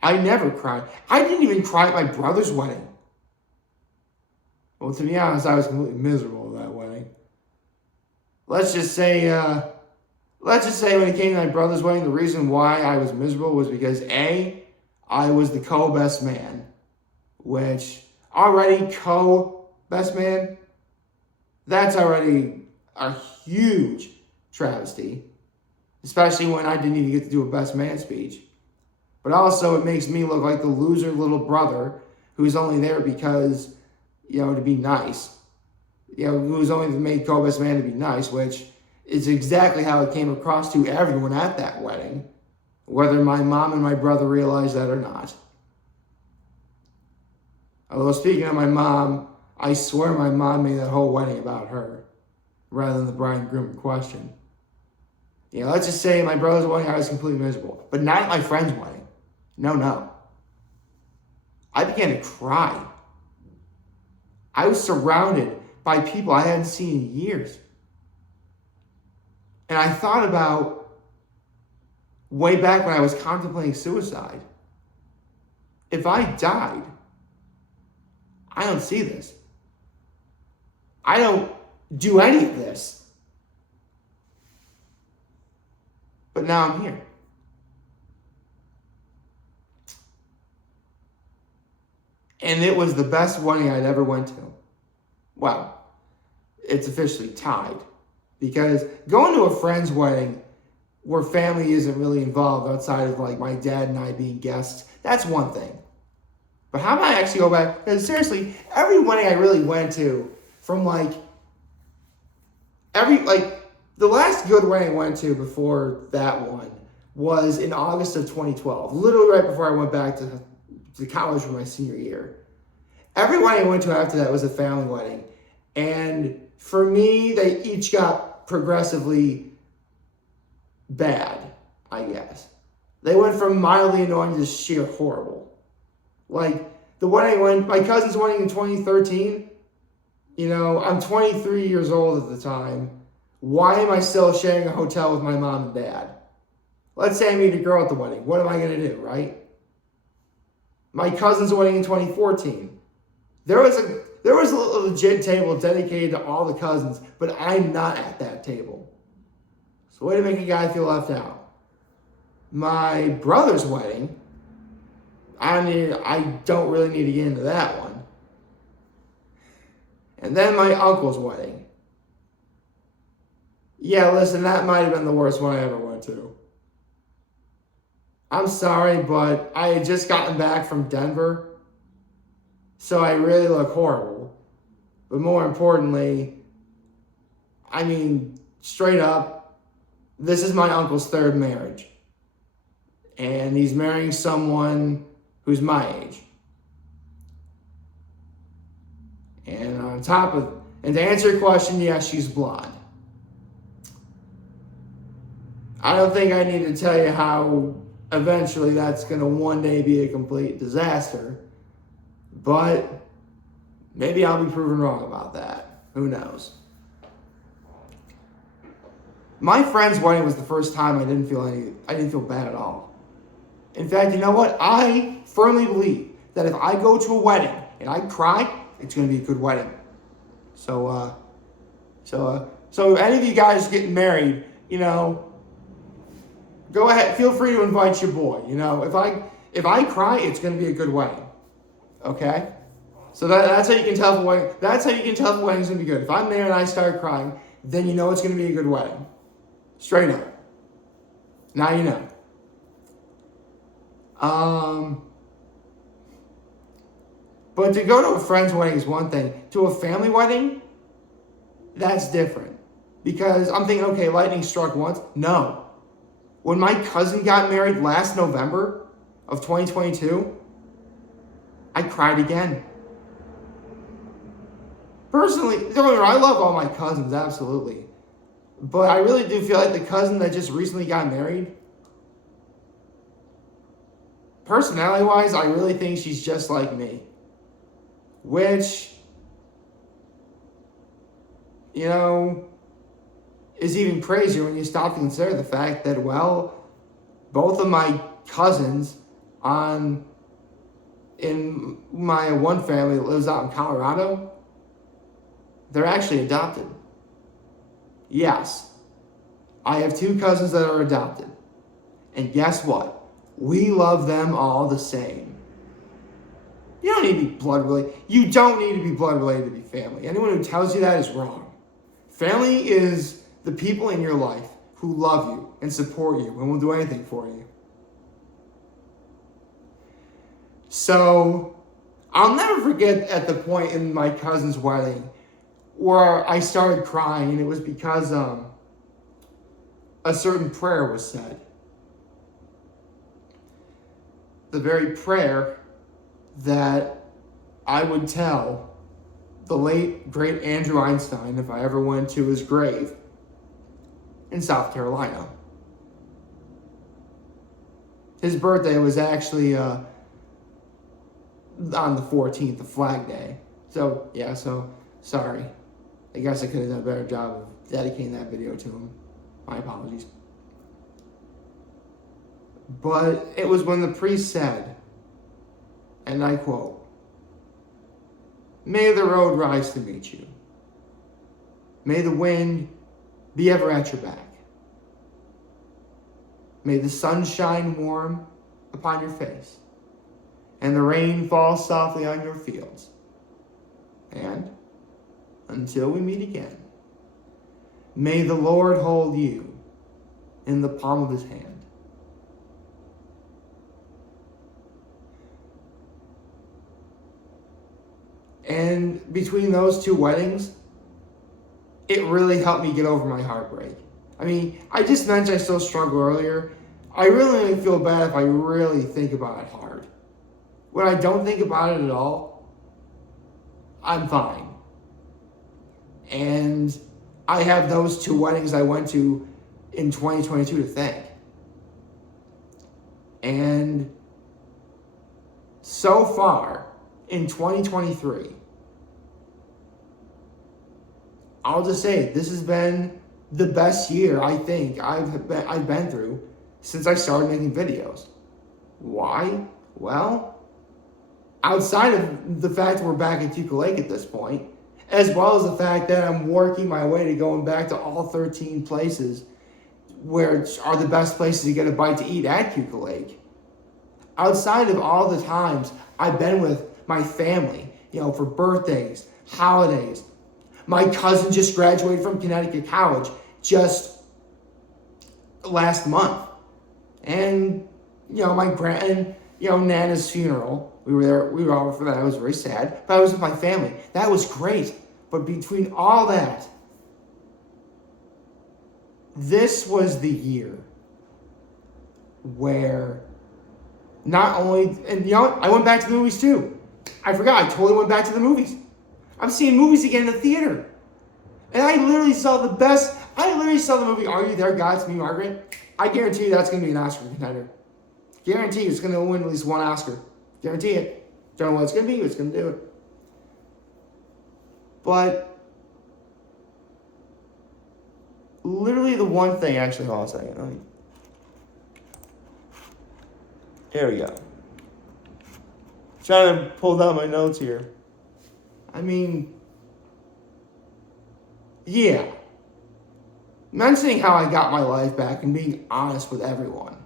I never cried. I didn't even cry at my brother's wedding. Well, to be honest, I was completely miserable at that wedding. Let's just say when it came to my brother's wedding, the reason why I was miserable was because A, I was the co-best man, which already co-best man, that's already a huge travesty, especially when I didn't even get to do a best man speech. But also it makes me look like the loser little brother who's only there because, to be nice. Who's only made co-best man to be nice, which is exactly how it came across to everyone at that wedding, whether my mom and my brother realized that or not. Although speaking of my mom, I swear my mom made that whole wedding about her, rather than the bride and groom in question. Let's just say my brother's wedding, I was completely miserable. But not at my friend's wedding. No. I began to cry. I was surrounded by people I hadn't seen in years. And I thought about way back when I was contemplating suicide. If I died, I don't see this. I don't do any of this. But now I'm here. And it was the best wedding I'd ever went to. Well, it's officially tied. Because going to a friend's wedding where family isn't really involved outside of like my dad and I being guests, that's one thing. But how about I actually go back? Because seriously, every wedding I really went to, from the last good wedding I went to before that one was in August of 2012, literally right before I went back to college for my senior year. Every wedding I went to after that was a family wedding. And for me, they each got progressively bad, I guess. They went from mildly annoying to sheer horrible. Like, my cousin's wedding in 2013, I'm 23 years old at the time. Why am I still sharing a hotel with my mom and dad? Let's say I meet a girl at the wedding. What am I going to do, right? My cousin's wedding in 2014. There was a legit table dedicated to all the cousins, but I'm not at that table. So way to make a guy feel left out. My brother's wedding, I don't really need to get into that one. And then my uncle's wedding. Yeah, listen, that might have been the worst one I ever went to. I'm sorry, but I had just gotten back from Denver, so I really look horrible. But more importantly, straight up, this is my uncle's third marriage. And he's marrying someone who's my age. And to answer your question, yes, she's blonde. I don't think I need to tell you how eventually that's going to one day be a complete disaster. But maybe I'll be proven wrong about that. Who knows? My friend's wedding was the first time I didn't feel bad at all. In fact, you know what? I firmly believe that if I go to a wedding and I cry, it's going to be a good wedding. So if any of you guys getting married, go ahead. Feel free to invite your boy. If I cry, it's going to be a good wedding. Okay? So that's how you can tell the wedding. That's how you can tell the wedding's going to be good. If I'm there and I start crying, then you know it's going to be a good wedding. Straight up. Now you know. But to go to a friend's wedding is one thing. To a family wedding, that's different. Because I'm thinking, okay, lightning struck once. No. When my cousin got married last November of 2022, I cried again. Personally, don't get me wrong, I love all my cousins, absolutely. But I really do feel like the cousin that just recently got married, personality-wise, I really think she's just like me. Which, is even crazier when you stop to consider the fact that, both of my cousins in my one family that lives out in Colorado, they're actually adopted. Yes, I have 2 cousins that are adopted. And guess what? We love them all the same. You don't need to be blood related. You don't need to be blood related to be family. Anyone who tells you that is wrong. Family is the people in your life who love you and support you and will do anything for you. So, I'll never forget at the point in my cousin's wedding where I started crying, and it was because a certain prayer was said. The very prayer that I would tell the late, great Andrew Einstein if I ever went to his grave in South Carolina. His birthday was actually on the 14th, the Flag Day. So sorry. I guess I could have done a better job of dedicating that video to him. My apologies. But it was when the priest said, and I quote, "May the road rise to meet you. May the wind be ever at your back. May the sun shine warm upon your face, and the rain fall softly on your fields. And until we meet again, may the Lord hold you in the palm of his hand." And between those 2 weddings, it really helped me get over my heartbreak. I mean, I just mentioned I still struggle earlier. I really feel bad if I really think about it hard. When I don't think about it at all, I'm fine. And I have those 2 weddings I went to in 2022 to thank. And so far, in 2023, I'll just say this has been the best year I think I've been through since I started making videos. Why? Well, outside of the fact that we're back at Keuka Lake at this point, as well as the fact that I'm working my way to going back to all 13 places where are the best places to get a bite to eat at Keuka Lake. Outside of all the times I've been with my family, for birthdays, holidays. My cousin just graduated from Connecticut College just last month. And, Nana's funeral, we were there, we were all for that. I was very sad, but I was with my family. That was great. But between all that, this was the year where not only, and I went back to the movies too. I forgot, I totally went back to the movies. I'm seeing movies again in the theater. And I literally saw the movie Are You There, God? It's Me, Margaret. I guarantee you that's going to be an Oscar contender. Guarantee you it's going to win at least 1 Oscar. Guarantee it. Don't know what it's going to be, but it's going to do it. But literally the one thing, actually, hold on a second. There we go. Trying to pull down my notes here. Yeah. Mentioning how I got my life back and being honest with everyone.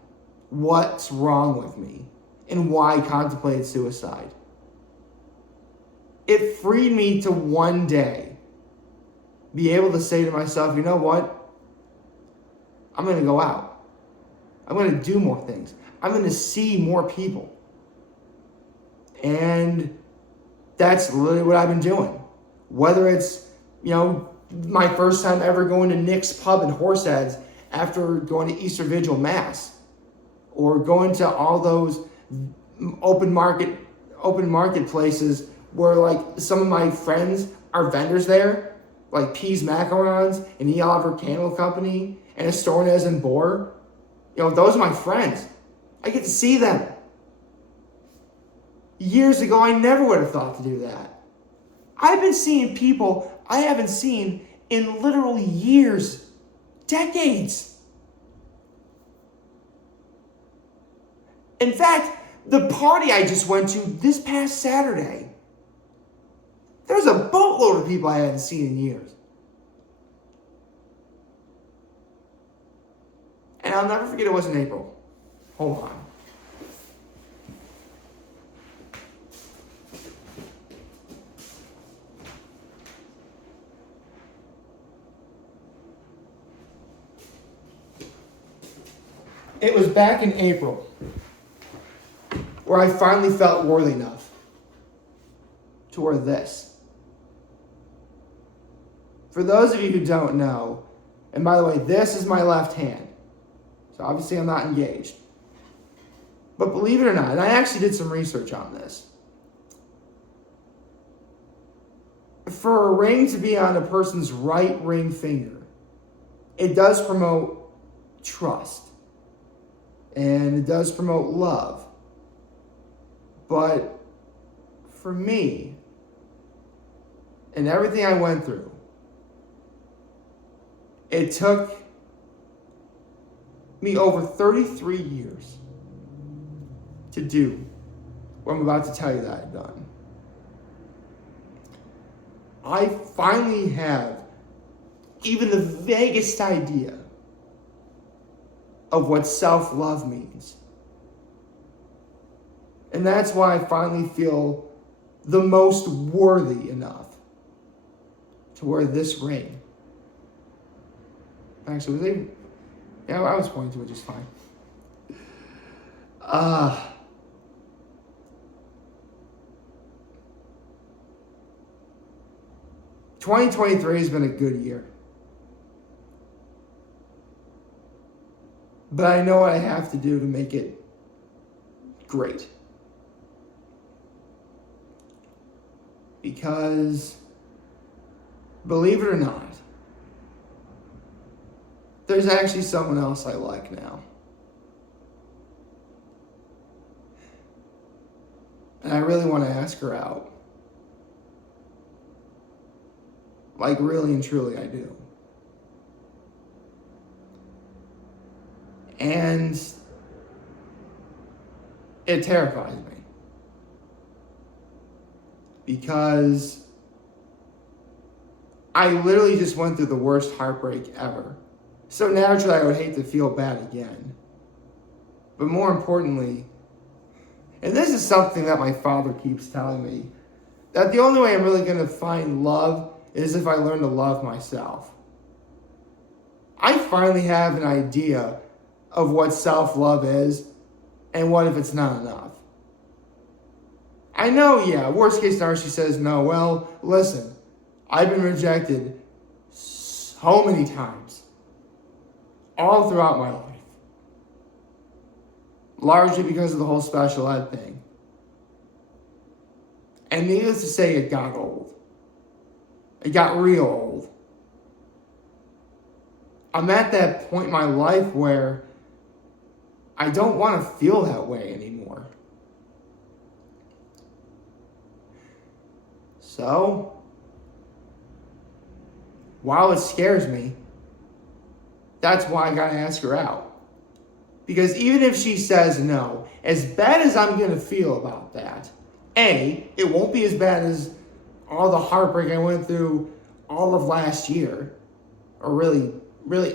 What's wrong with me and why I contemplated suicide. It freed me to one day be able to say to myself, you know what? I'm going to go out. I'm going to do more things. I'm going to see more people. And that's literally what I've been doing. Whether it's, my first time ever going to Nick's Pub in Horseheads after going to Easter Vigil Mass, or going to all those open market places where some of my friends are vendors there, like Pease Macarons and E. Oliver Candle Company and Astornez and Bohr. Those are my friends. I get to see them. Years ago, I never would have thought to do that. I've been seeing people I haven't seen in literally years, decades. In fact, The party I just went to this past Saturday, there was a boatload of people I hadn't seen in years. And I'll never forget it was in April. Hold on. It was back in April where I finally felt worthy enough to wear this. For those of you who don't know, and by the way, this is my left hand. So obviously I'm not engaged. But believe it or not, and I actually did some research on this. For a ring to be on a person's right ring finger, it does promote trust. And it does promote love. But for me, and everything I went through, it took me over 33 years to do what I'm about to tell you that I've done. I finally have even the vaguest idea of what self-love means. And that's why I finally feel the most worthy enough to wear this ring. Actually, I was pointing to it just fine. 2023 has been a good year. But I know what I have to do to make it great. Because, believe it or not, there's actually someone else I like now. And I really want to ask her out. Like, really and truly, I do. And it terrifies me. Because I literally just went through the worst heartbreak ever. So naturally, I would hate to feel bad again. But more importantly, and this is something that my father keeps telling me, that the only way I'm really going to find love is if I learn to love myself. I finally have an idea of what self-love is and what if it's not enough. I know, worst case scenario, she says no. Well, listen, I've been rejected so many times, all throughout my life. Largely because of the whole special ed thing. And needless to say, it got old. It got real old. I'm at that point in my life where I don't want to feel that way anymore. So, while it scares me, that's why I gotta ask her out. Because even if she says no, as bad as I'm gonna feel about that, A, it won't be as bad as all the heartbreak I went through all of last year. Or really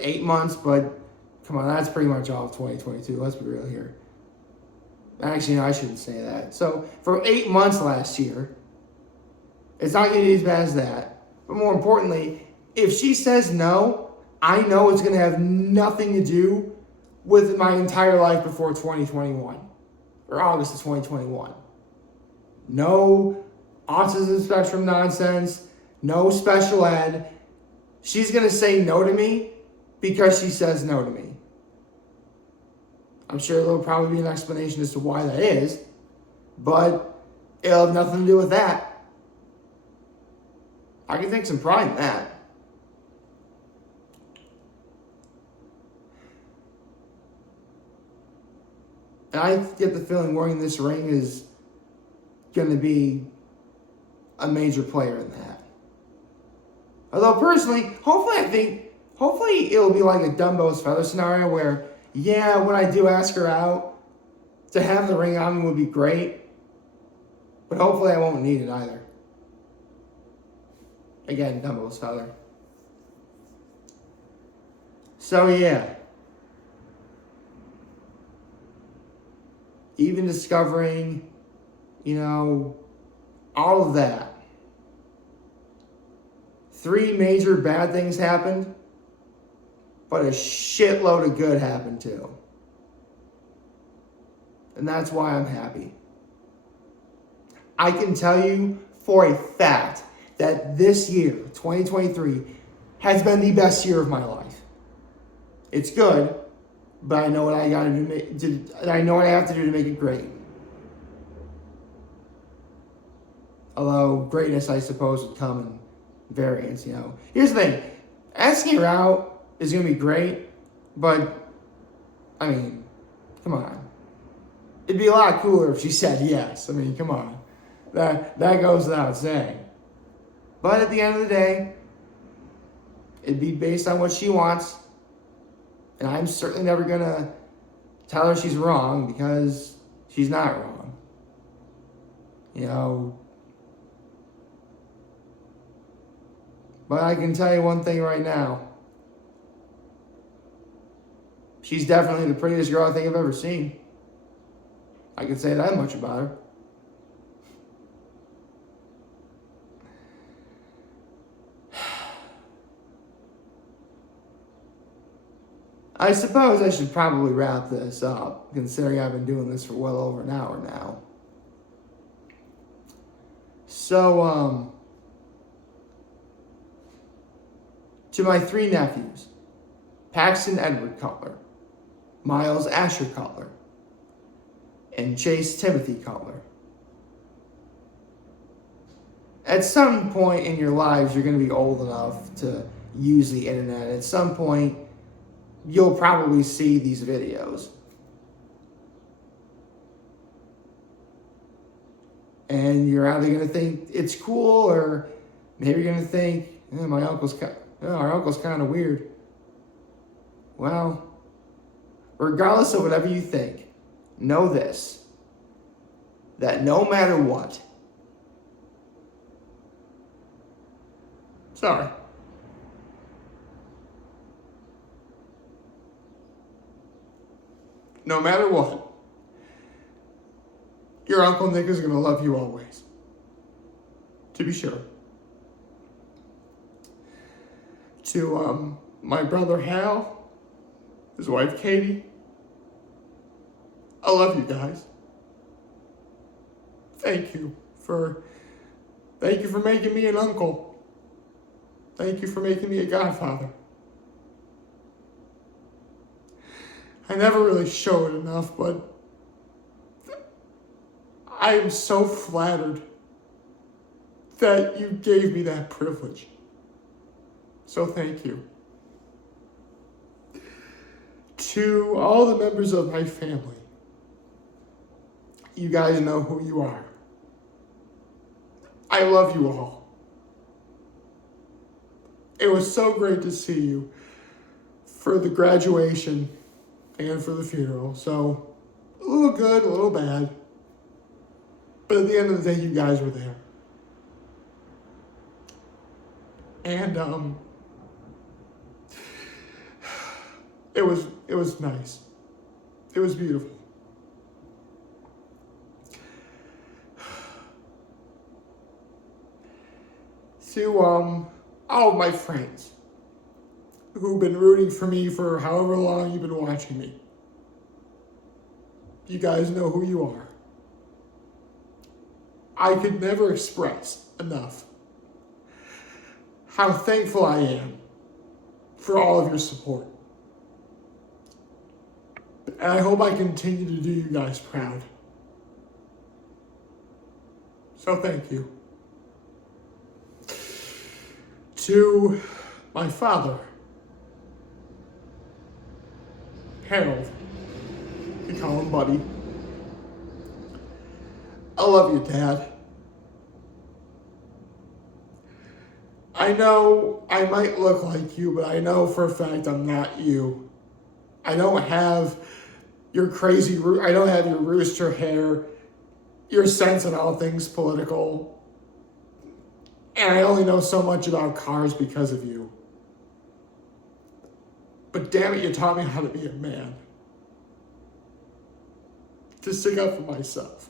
8 months, but come on, that's pretty much all of 2022. Let's be real here. Actually, no, I shouldn't say that. So, for 8 months last year, it's not going to be as bad as that. But more importantly, if she says no, I know it's going to have nothing to do with my entire life before 2021. Or August of 2021. No autism spectrum nonsense. No special ed. She's going to say no to me because she says no to me. I'm sure there'll probably be an explanation as to why that is. But it'll have nothing to do with that. I can take some pride in that. And I get the feeling wearing this ring is going to be a major player in that. Although personally, hopefully it'll be like a Dumbo's Feather scenario where, when I do ask her out, To have the ring on me would be great, but hopefully I won't need it either. Again, Dumble's feather. So yeah. Even discovering, all of that. 3 major bad things happened, but a shitload of good happened too. And that's why I'm happy. I can tell you for a fact that this year, 2023, has been the best year of my life. It's good, but I know what I I know what I have to do to make it great. Although greatness, I suppose, would come in variants. Here's the thing: asking her out is gonna be great, but come on. It'd be a lot cooler if she said yes. Come on. That goes without saying. But at the end of the day, it'd be based on what she wants. And I'm certainly never going to tell her she's wrong, because she's not wrong. But I can tell you one thing right now. She's definitely the prettiest girl I think I've ever seen. I can say that much about her. I suppose I should probably wrap this up, considering I've been doing this for well over an hour now. So, to my 3 nephews, Paxton Edward Cutler, Miles Asher Cutler, and Chase Timothy Cutler. At some point in your lives, you're going to be old enough to use the internet. At some point, you'll probably see these videos. And you're either going to think it's cool, or maybe you're going to think, our uncle's kind of weird. Well, regardless of whatever you think, know this, that no matter what, no matter what, your Uncle Nick is going to love you always. To be sure. To my brother Hal, his wife Katie, I love you guys. Thank you for making me an uncle. Thank you for making me a godfather. I never really show it enough, but I am so flattered that you gave me that privilege. So thank you. To all the members of my family, you guys know who you are. I love you all. It was so great to see you for the graduation and for the funeral. So, a little good, a little bad. But at the end of the day, you guys were there. And, it was nice. It was beautiful. To, all of my friends who've been rooting for me for however long you've been watching me. You guys know who you are. I could never express enough how thankful I am for all of your support. And I hope I continue to do you guys proud. So thank you. To my father, Harold, we call him Buddy. I love you, Dad. I know I might look like you, but I know for a fact I'm not you. I don't have your crazy, I don't have your rooster hair, your sense in all things political. And I only know so much about cars because of you. But damn it, you taught me how to be a man. To stick up for myself.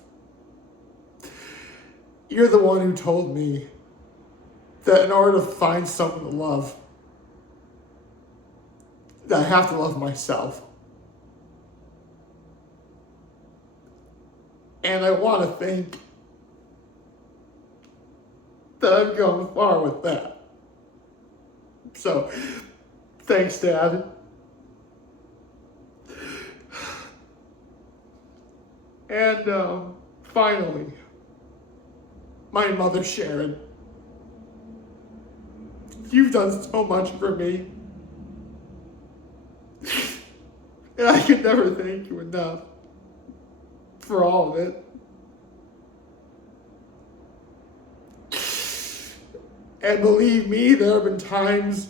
You're the one who told me that in order to find someone to love, that I have to love myself. And I want to think that I've gone far with that. So, thanks, Dad. And finally, my mother, Sharon. You've done so much for me. And I can never thank you enough for all of it. And believe me, there have been times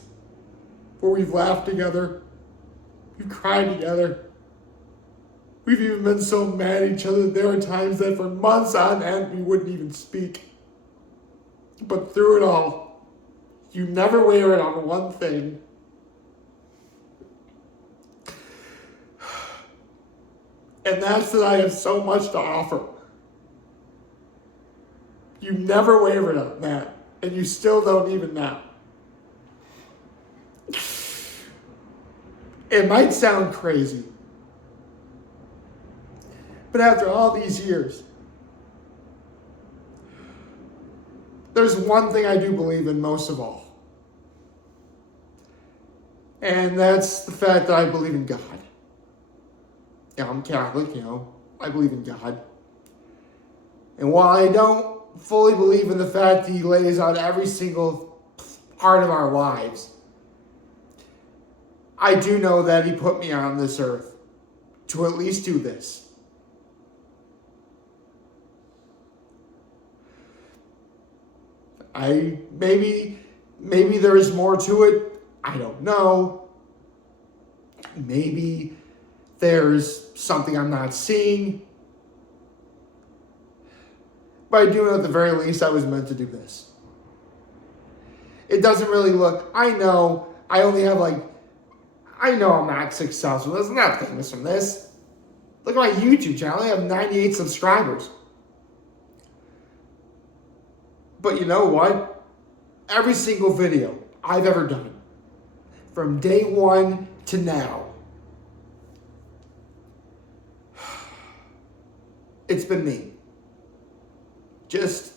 where we've laughed together, we've cried together, we've even been so mad at each other. There are times that for months on end we wouldn't even speak. But through it all, you never wavered on one thing. And that's that I have so much to offer. You never wavered on that. And you still don't even now. It might sound crazy. But after all these years, there's one thing I do believe in most of all. And that's the fact that I believe in God. Yeah, I'm Catholic, I believe in God. And while I don't fully believe in the fact that He lays out every single part of our lives, I do know that He put me on this earth to at least do this. Maybe there is more to it. I don't know. Maybe there's something I'm not seeing. But I do know at the very least I was meant to do this. It doesn't really look, I know I'm not successful. I'm not famous from this. Look at my YouTube channel. I have 98 subscribers. But you know what? Every single video I've ever done, from day one to now, it's been me. Just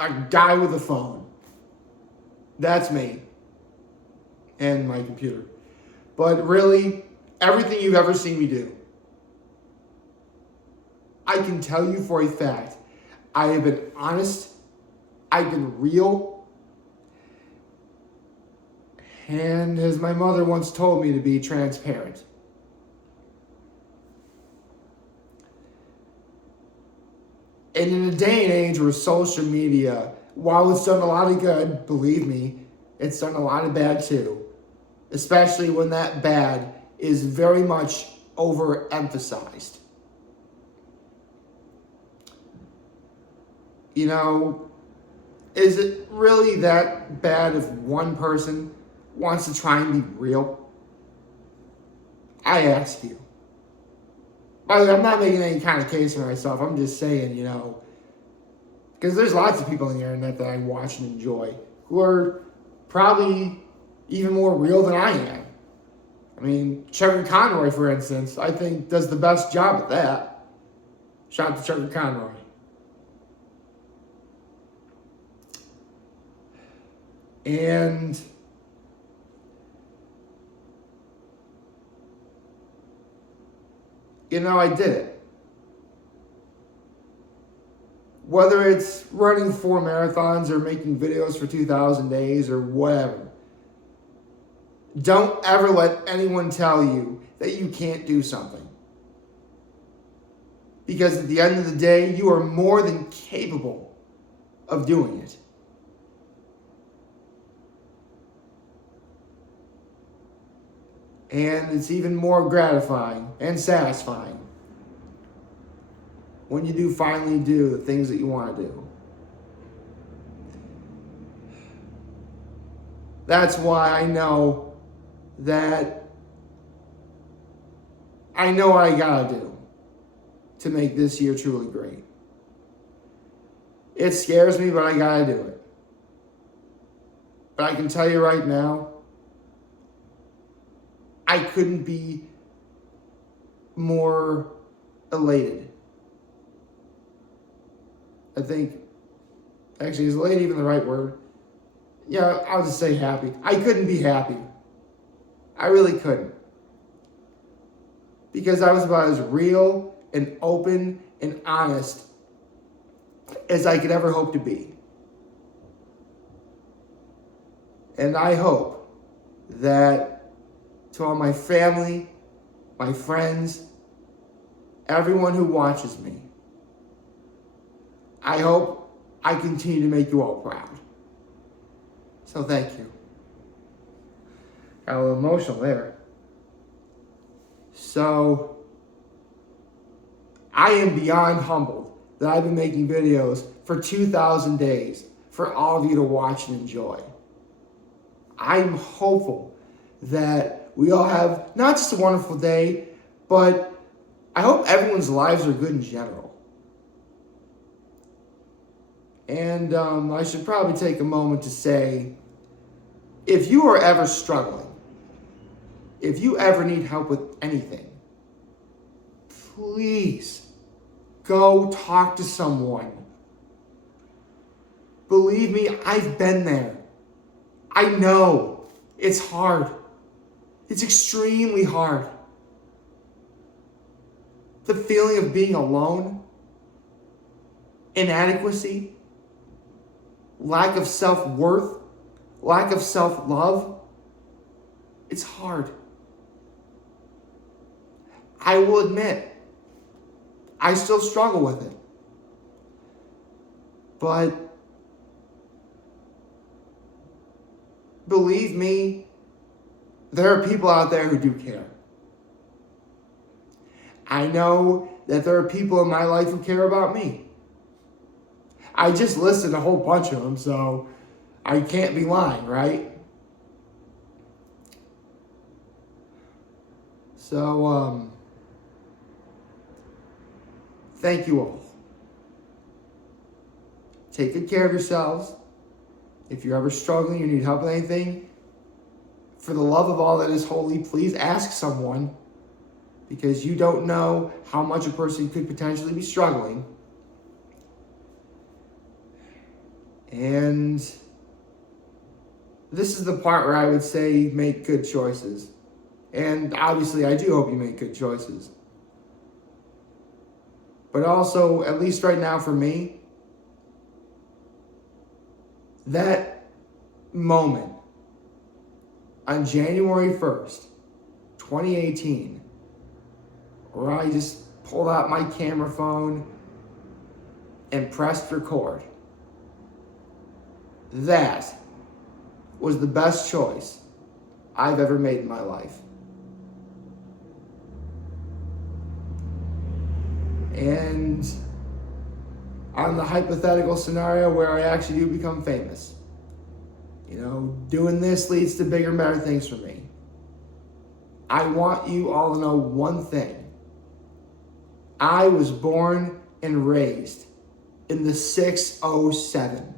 a guy with a phone. That's me. And my computer. But really, everything you've ever seen me do, I can tell you for a fact, I have been honest, I've been real, and as my mother once told me, to be transparent. And in a day and age where social media, while it's done a lot of good, believe me, it's done a lot of bad too. Especially when that bad is very much overemphasized. Is it really that bad if one person wants to try and be real? I ask you. By the way, I'm not making any kind of case for myself. I'm just saying, because there's lots of people on the internet that I watch and enjoy who are probably even more real than I am. I mean, Trevor Conroy, for instance, I think does the best job at that. Shout out to Trevor Conroy. And I did it. Whether it's running 4 marathons or making videos for 2,000 days or whatever. Don't ever let anyone tell you that you can't do something. Because at the end of the day, you are more than capable of doing it. And it's even more gratifying and satisfying when you do finally do the things that you want to do. That's why I know that I know what I gotta do to make this year truly great. It scares me, but I gotta do it. But I can tell you right now, I couldn't be more elated. I think, actually, is elated even the right word? Yeah, I'll just say happy. I couldn't be happy. I really couldn't. Because I was about as real and open and honest as I could ever hope to be. And I hope that to all my family, my friends, everyone who watches me, I hope I continue to make you all proud. So thank you. Got a little emotional there. So I am beyond humbled that I've been making videos for 2,000 days for all of you to watch and enjoy. I'm hopeful that we all have not just a wonderful day, but I hope everyone's lives are good in general. And I should probably take a moment to say, if you are ever struggling, if you ever need help with anything, please go talk to someone. Believe me, I've been there. I know it's hard. It's extremely hard. The feeling of being alone, inadequacy, lack of self-worth, lack of self-love, it's hard. I will admit, I still struggle with it. But believe me, there are people out there who do care. I know that there are people in my life who care about me. I just listed a whole bunch of them, so I can't be lying, right? So, thank you all. Take good care of yourselves. If you're ever struggling, you need help with anything, for the love of all that is holy, please ask someone, because you don't know how much a person could potentially be struggling. And this is the part where I would say make good choices. And obviously, I do hope you make good choices. But also, at least right now for me, that moment on January 1st, 2018, where I just pulled out my camera phone and pressed record, that was the best choice I've ever made in my life. And on the hypothetical scenario where I actually do become famous, you know, doing this leads to bigger and better things for me. I want you all to know one thing. I was born and raised in the 607.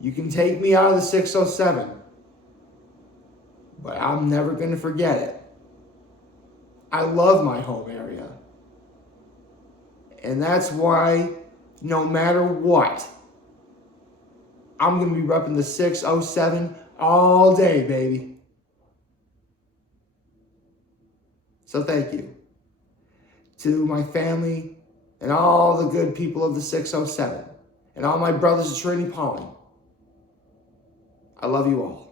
You can take me out of the 607, but I'm never going to forget it. I love my home area. And that's why, no matter what, I'm going to be repping the 607 all day, baby. So thank you to my family and all the good people of the 607 and all my brothers at Trinity-Pawling. I love you all.